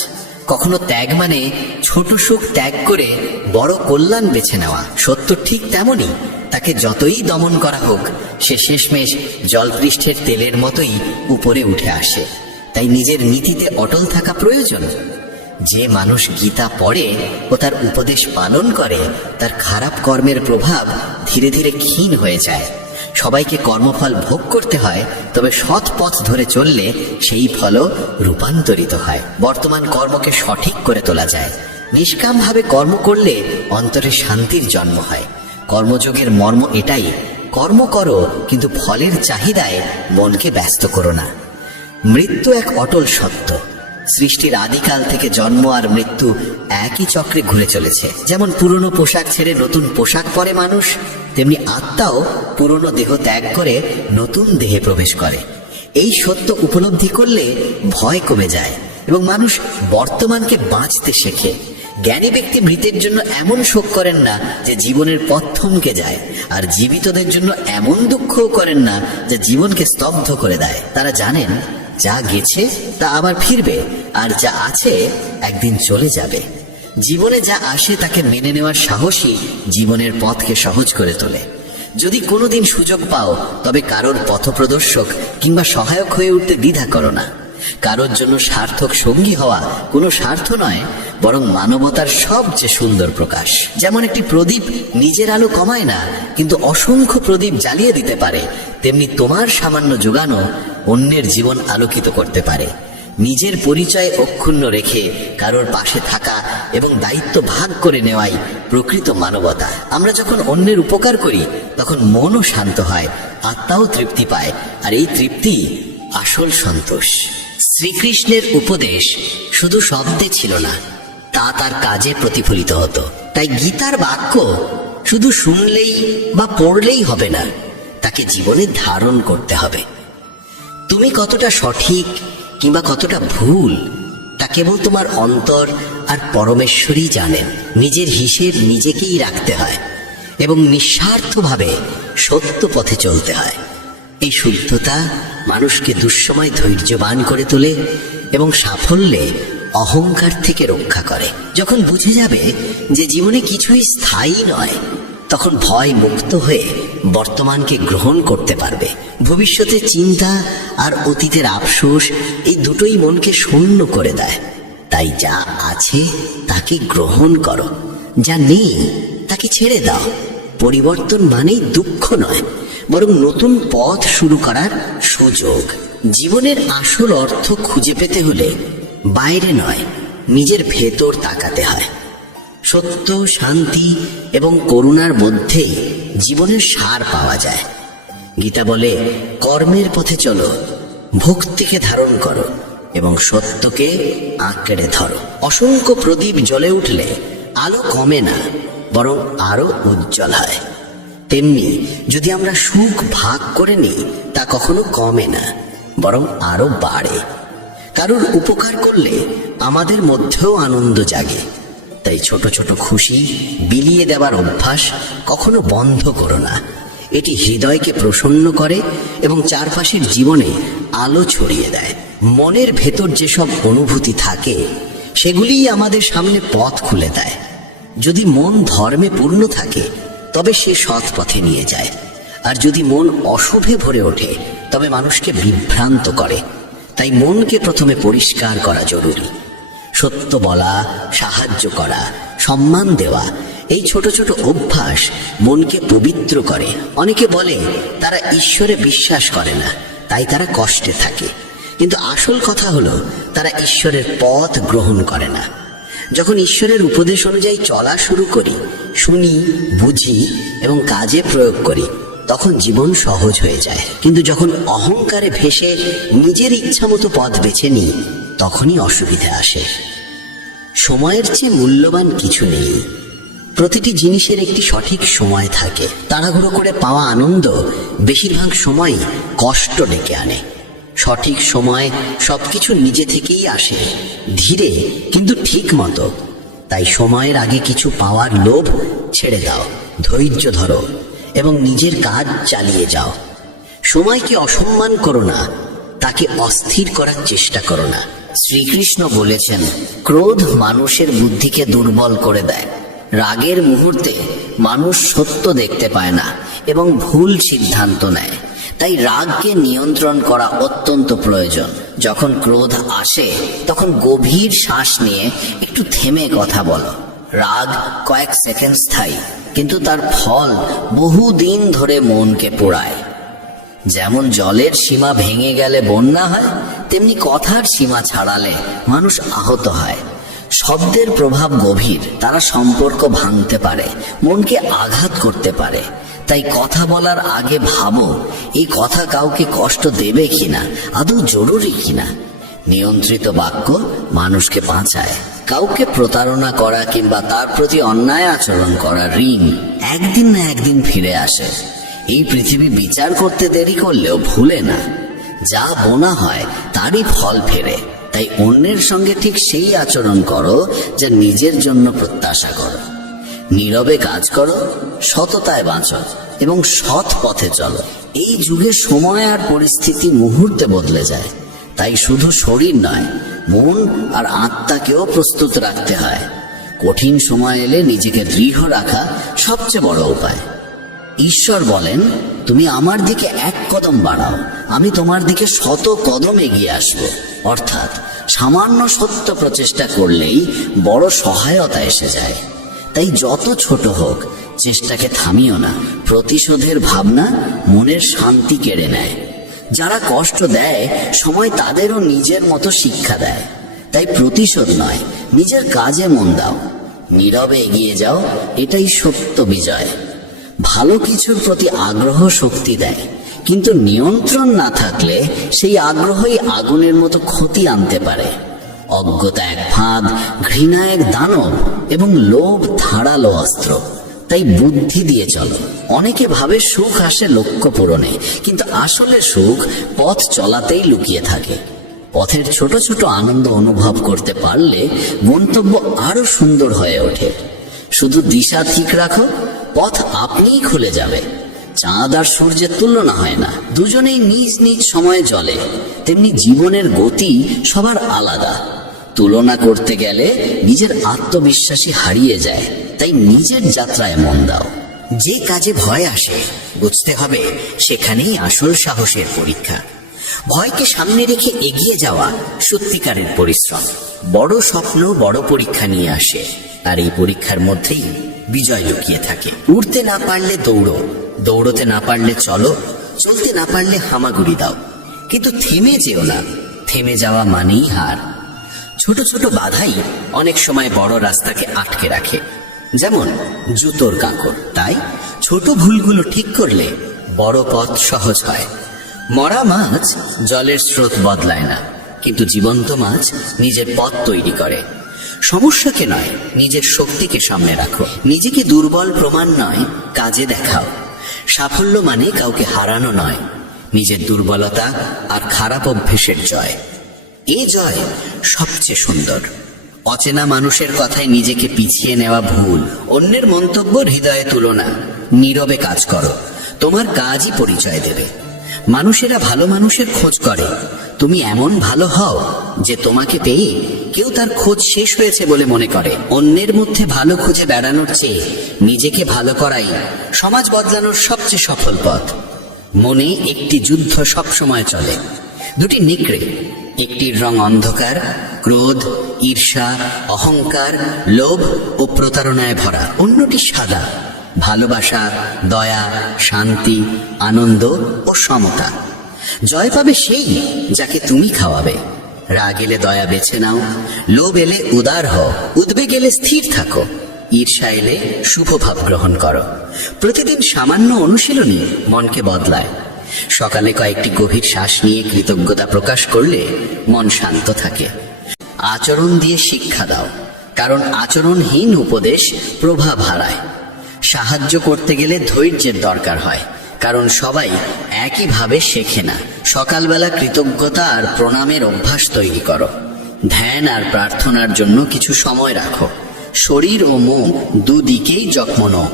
কখনো ত্যাগ মানে ছোট সুখ ত্যাগ করে বড় কল্যাণ বেছে নেওয়া। সত্য ঠিক তেমনই, তাকে যতই দমন করা হোক, সে শেষমেশ জলপৃষ্ঠের তেলের মতোই উপরে উঠে আসে। তাই নিজের নীতিতে অটল থাকা প্রয়োজন। যে মানুষ গীতা পড়ে ও তার উপদেশ পালন করে, তার খারাপ কর্মের প্রভাব ধীরে ধীরে ক্ষীণ হয়ে যায়। সবাইকে কর্মফল ভোগ করতে হয়, তবে সৎ পথ ধরে চললে সেই ফলও রূপান্তরিত হয়। বর্তমান কর্মকে সঠিক করে তোলা যায়। নিষ্কামভাবে কর্ম করলে অন্তরে শান্তির জন্ম হয়। কর্মযোগের মর্ম এটাই, কর্ম করো কিন্তু ফলের চাহিদায় মনকে ব্যস্ত করো না। মৃত্যু এক অটল সত্য। সৃষ্টির আদিকাল থেকে জন্ম আর মৃত্যু একই চক্রে ঘুরে চলেছে। যেমন পুরনো পোশাক ছেড়ে নতুন পোশাক পরে মানুষ, তেমনি আত্মাও পুরনো দেহ ত্যাগ করে নতুন দেহে প্রবেশ করে। এই সত্য উপলব্ধি করলে ভয় কমে যায় এবং মানুষ বর্তমানকে বাঁচতে শেখে। জ্ঞানী ব্যক্তি মৃতের জন্য এমন শোক করেন না যে জীবনের পথ থমকে যায়, আর জীবিতদের জন্য এমন দুঃখও করেন না যে জীবনকে স্তব্ধ করে দেয়। তারা জানেন যা গেছে তা আবার ফিরবে, আর যা আছে একদিন চলে যাবে। জীবনে যা আসে তাকে মেনে নেওয়ার সাহসী জীবনের পথকে সহজ করে তোলে। যদি কোনোদিন সুযোগ পাও, তবে কারোর পথপ্রদর্শক কিংবা সহায়ক হয়ে উঠতে দ্বিধা করো না। কারোর জন্য সার্থক সঙ্গী হওয়া কোনো স্বার্থ নয়, বরং মানবতার সবচেয়ে সুন্দর প্রকাশ। যেমন একটি প্রদীপ নিজের আলো কমায় না, কিন্তু অসংখ্য প্রদীপ জ্বালিয়ে দিতে পারে, তেমনি তোমার সামান্য যোগানো অন্যের জীবন আলোকিত করতে পারে। নিজের পরিচয় অক্ষুণ্ণ রেখে কারোর পাশে থাকা এবং দায়িত্ব ভাগ করে নেওয়াই প্রকৃত মানবতা। আমরা যখন অন্যের উপকার করি, তখন মনও শান্ত হয়, আত্মাও তৃপ্তি পায়, আর এই তৃপ্তি আসল সন্তোষ। শ্রীকৃষ্ণের উপদেশ শুধু শব্দে ছিল না, তা তার কাজে প্রতিফলিত হতো। তাই গীতার বাক্য শুধু শুনলেই বা পড়লেই হবে না, তাকে জীবনে ধারণ করতে হবে। তুমি কতটা সঠিক কিংবা কতটা ভুল, তা কেবল তোমার অন্তর আর পরমেশ্বরই জানেন। নিজের হিসেব নিজেকেই রাখতে হয় এবং নিঃস্বার্থভাবে সত্য পথে চলতে হয়। এই শুদ্ধতা মানুষকে দুঃসময় ধৈর্যবান করে তোলে এবং সাফল্যে অহংকার থেকে রক্ষা করে। যখন বুঝে যাবে যে জীবনে কিছুই স্থায়ী নয়, তখন ভয় মুক্ত হয়ে বর্তমানকে গ্রহণ করতে পারবে। ভবিষ্যতের চিন্তা আর অতীতের আফসোস, এই দুটোই মনকে শূন্য করে দেয়। তাই যা আছে তাকে গ্রহণ করো, যা নেই তাকে ছেড়ে দাও। পরিবর্তন মানেই দুঃখ নয়, বরং নতুন পথ শুরু করার সুযোগ। জীবনের আসল অর্থ খুঁজে পেতে হলে বাইরে নয়, নিজের ভেতর তাকাতে হয়। সত্য, শান্তি এবং করুণার মধ্যেই জীবনের সার পাওয়া যায়। গীতা বলে, কর্মের পথে চলো, ভক্তিকে ধারণ করো এবং সত্যকে আঁকড়ে ধরো। অসংখ্য প্রদীপ জ্বলে উঠলে আলো কমে না, বরং আরো উজ্জ্বল হয়। তেমনি যদি আমরা সুখ ভাগ করে নিই, তা কখনো কমে না, বরং আরো বাড়ে। কারোর উপকার করলে আমাদের মধ্যেও আনন্দ জাগে। তাই ছোট ছোট খুশি বিলিয়ে দেওয়ার অভ্যাস কখনো বন্ধ করো না। এটি হৃদয়কে প্রসন্ন করে এবং চারপাশের জীবনে আলো ছড়িয়ে দেয়। মনের ভেতর যেসব অনুভূতি থাকে, সেগুলিই আমাদের সামনে পথ খুলে দেয়। যদি মন ধর্মে পূর্ণ থাকে, তবে সে সৎ পথে নিয়ে যায়, আর যদি মন অশুভে ভরে ওঠে, তবে মানুষকে বিভ্রান্ত করে। তাই মনকে প্রথমে পরিষ্কার করা জরুরি। সত্য বলা, সাহায্য করা, সম্মান দেওয়া, এই ছোট ছোট অভ্যাস মনকে পবিত্র করে। অনেকে বলে তারা ঈশ্বরে বিশ্বাস করে না, তাই তারা কষ্টে থাকে। কিন্তু আসল কথা হলো, তারা ঈশ্বরের পথ গ্রহণ করে না। যখন ঈশ্বরের উপদেশ অনুযায়ী চলা শুরু করি, শুনি, বুঝি এবং কাজে প্রয়োগ করি, তখন জীবন সহজ হয়ে যায়। কিন্তু যখন অহংকারে ভেসে নিজের ইচ্ছামতো পথ বেছে নিই, তখনই অসুবিধা আসে। সময়ের চেয়ে মূল্যবান কিছু নেই। প্রতিটি জিনিসের একটি সঠিক সময় থাকে। তাড়াহুড়ো করে পাওয়া আনন্দ বেশিরভাগ সময়ই কষ্ট ডেকে আনে। সঠিক সময় সবকিছু নিজে থেকেই আসে, ধীরে কিন্তু ঠিক মতো। তাই সময়ের আগে কিছু পাওয়ার লোভ ছেড়ে দাও, ধৈর্য ধরো এবং নিজের কাজ চালিয়ে যাও। সময়কে অসম্মান করো না, তাকে অস্থির করার চেষ্টা করো না। শ্রীকৃষ্ণ বলেছেন, ক্রোধ মানুষের বুদ্ধিকে দুর্বল করে দেয়। রাগের মুহূর্তে মানুষ সত্য দেখতে পায় না এবং ভুল সিদ্ধান্ত নেয়। তাই রাগকে নিয়ন্ত্রণ করা অত্যন্ত প্রয়োজন। যখন ক্রোধ আসে তখন গভীর শ্বাস নিয়ে একটু থেমে কথা বলো। রাগ কয়েক সেকেন্ড স্থায়ী, কিন্তু তার ফল বহুদিন ধরে মনকে পোড়ায়। যেমন জলের সীমা ভেঙে গেলে বন্যা হয়, তেমনি কথার সীমা ছাড়ালে মানুষ আহত হয়। শব্দের প্রভাব গভীর, তারা সম্পর্ক ভাঙতে পারে, মনকে আঘাত করতে পারে। তাই কথা বলার আগে ভাবো, এই কথা কাউকে কষ্ট দেবে কিনা, আদৌ জরুরি কিনা। নিয়ন্ত্রিত বাক্য মানুষকে বাঁচায়। কাউকে প্রতারণা করা কিংবা তার প্রতি অন্যায় আচরণ করা ঋণ একদিন না একদিন ফিরে আসে। এই পৃথিবী বিচার করতে দেরি করলেও ভুলে না, যা বোনা হয় তারই ফল ফেরে। তাই অন্যের সঙ্গে ঠিক সেই আচরণ করো যা নিজের জন্য প্রত্যাশা করো। নীরবে কাজ করো, সততায় বাঁচো এবং সৎ পথে চলো। এই যুগে সময় আর পরিস্থিতি মুহূর্তে বদলে যায়। তাই শুধু শরীর নয়, মন আর আত্মাকেও প্রস্তুত রাখতে হয়। কঠিন সময় এলে নিজেকে দৃঢ় রাখা সবচেয়ে বড় উপায়। ঈশ্বর বলেন, তুমি আমার দিকে এক কদম বাড়াও, আমি তোমার দিকে 100 কদম এগিয়ে আসব। অর্থাৎ সামান্য সত্য প্রচেষ্টা করলেই বড় সহায়তা এসে যায়। তাই যত ছোট হোক, চেষ্টাকে থামিও না। প্রতিশোধের ভাবনা মনের শান্তি কেড়ে নেয়। যারা কষ্ট দেয়, সময় তাদেরও নিজের মতো শিক্ষা দেয়। তাই প্রতিশোধ নয়, নিজের কাজে মন দাও, নীরবে এগিয়ে যাও, এটাই সত্য বিজয়। ভালো কিছুর প্রতি আগ্রহ শক্তি দেয়, কিন্তু নিয়ন্ত্রণ না থাকলে সেই আগ্রহই আগুনের মতো ক্ষতি আনতে পারে। অজ্ঞতা এক ফাঁদ, ঘৃণা এক দানব এবং লোভ ধারালো অস্ত্র। তাই বুদ্ধি দিয়ে চলো। অনেকে ভাবে সুখ আসে লক্ষ্য পূরণে, কিন্তু আসলে সুখ পথ চলাতেই লুকিয়ে থাকে। পথের ছোট ছোট আনন্দ অনুভব করতে পারলে গন্তব্য আরো সুন্দর হয়ে ওঠে। শুধু দিশা ঠিক রাখো, পথ আপনিই খুলে যাবে। চাঁদ আর সূর্যের তুলনা হয় না, দুজনেই নিজ নিজ সময়ে চলে। তেমনি জীবনের গতি সবার আলাদা। তুলনা করতে গেলে নিজের আত্মবিশ্বাসী হারিয়ে যায়। তাই নিজের যাত্রায় মন দাও। যে কাজে ভয় আসে, বুঝতে হবে সেখানেই আসল সাহসের পরীক্ষা। ভয়কে সামনে রেখে এগিয়ে যাওয়া সত্যিকারের পরিশ্রম। বড় স্বপ্ন বড় পরীক্ষা নিয়ে আসে, আর এই পরীক্ষার মধ্যেই বিজয় লুকিয়ে থাকে। উড়তে না পারলে দৌড়ো, দৌড়তে না পারলে চলো, চলতে না পারলে হামাগুড়ি দাও, কিন্তু থেমে যেও না। থেমে যাওয়া মানেই হার। ছোট ছোট বাধাই অনেক সময় বড় রাস্তাকে আটকে রাখে, যেমন জুতোর কাঁকর। তাই ছোট ভুলগুলো ঠিক করলে বড় পথ সহজ হয়। মরা মাছ জলের স্রোত বদলায় না, কিন্তু জীবন্ত মাছ নিজের পথ তৈরি করে। সমস্যাকে নয়, নিজের শক্তিকে সামনে রাখো। নিজেকে দুর্বল প্রমাণ নয়, কাজে দেখাও। সাফল্য মানে কাউকে হারানো নয়, নিজের দুর্বলতা আর খারাপ অভ্যেসের জয়। এই জয় সবচেয়ে সুন্দর। অচেনা মানুষের কথায় নিজেকে পিছিয়ে নেওয়া ভুল। অন্যের মন্তব্য হৃদয়ে তুলো না, নীরবে কাজ করো। তোমার কাজই পরিচয় দেবে। মানুষেরা ভালো মানুষের খোঁজ করে, তুমি এমন ভালো হও যে তোমাকে পেয়ে কেউ তার খোঁজ শেষ হয়েছে বলে মনে করে। অন্যের মধ্যে ভালো খুঁজে বেড়ানোর চেয়ে নিজেকে ভালো করাই সমাজ বদলানোর সবচেয়ে সফল পথ। মনে একটি যুদ্ধ সবসময় চলে, দুটি নেকড়ে। একটির রং অন্ধকার, ক্রোধ, ঈর্ষা, অহংকার, লোভ ও প্রতারণায় ভরা। অন্যটি সাদা, ভালোবাসা, দয়া, শান্তি, আনন্দ ও সমতা। জয় পাবে সেই যাকে তুমি খাওয়াবে। রাগ এলে দয়া বেছে নাও, লোভ এলে উদার হও, উদ্বেগ এলে স্থির থাকো। ঈর্ষা এলে শুভ ভাব গ্রহণ করো। প্রতিদিন সামান্য অনুশীলনই মনকে বদলায়। সকালে কয়েকটি গভীর শ্বাস নিয়ে কৃতজ্ঞতা প্রকাশ করলে মন শান্ত থাকে। আচরণ দিয়ে শিক্ষা দাও, কারণ আচরণহীন উপদেশ প্রভাব হারায়। সাহায্য করতে গেলে ধৈর্যের দরকার হয়, কারণ সবাই একইভাবে শেখে না। সকালবেলা কৃতজ্ঞতা আর প্রণামের অভ্যাস তৈরি করো। ধ্যান আর প্রার্থনার জন্য কিছু সময় রাখো। শরীর ও মন দুদিকেই যত্ন নাও।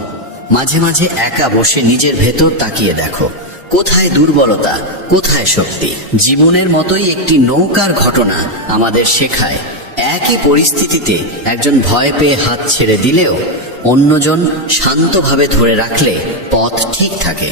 মাঝে মাঝে একা বসে নিজের ভেতর তাকিয়ে দেখো, কোথায় দুর্বলতা, কোথায় শক্তি। জীবনের মতোই একটি নৌকার ঘটনা আমাদের শেখায়, একই পরিস্থিতিতে একজন ভয় পেয়ে হাত ছেড়ে দিলেও অন্যজন শান্তভাবে ধরে রাখলে পথ ঠিক থাকে।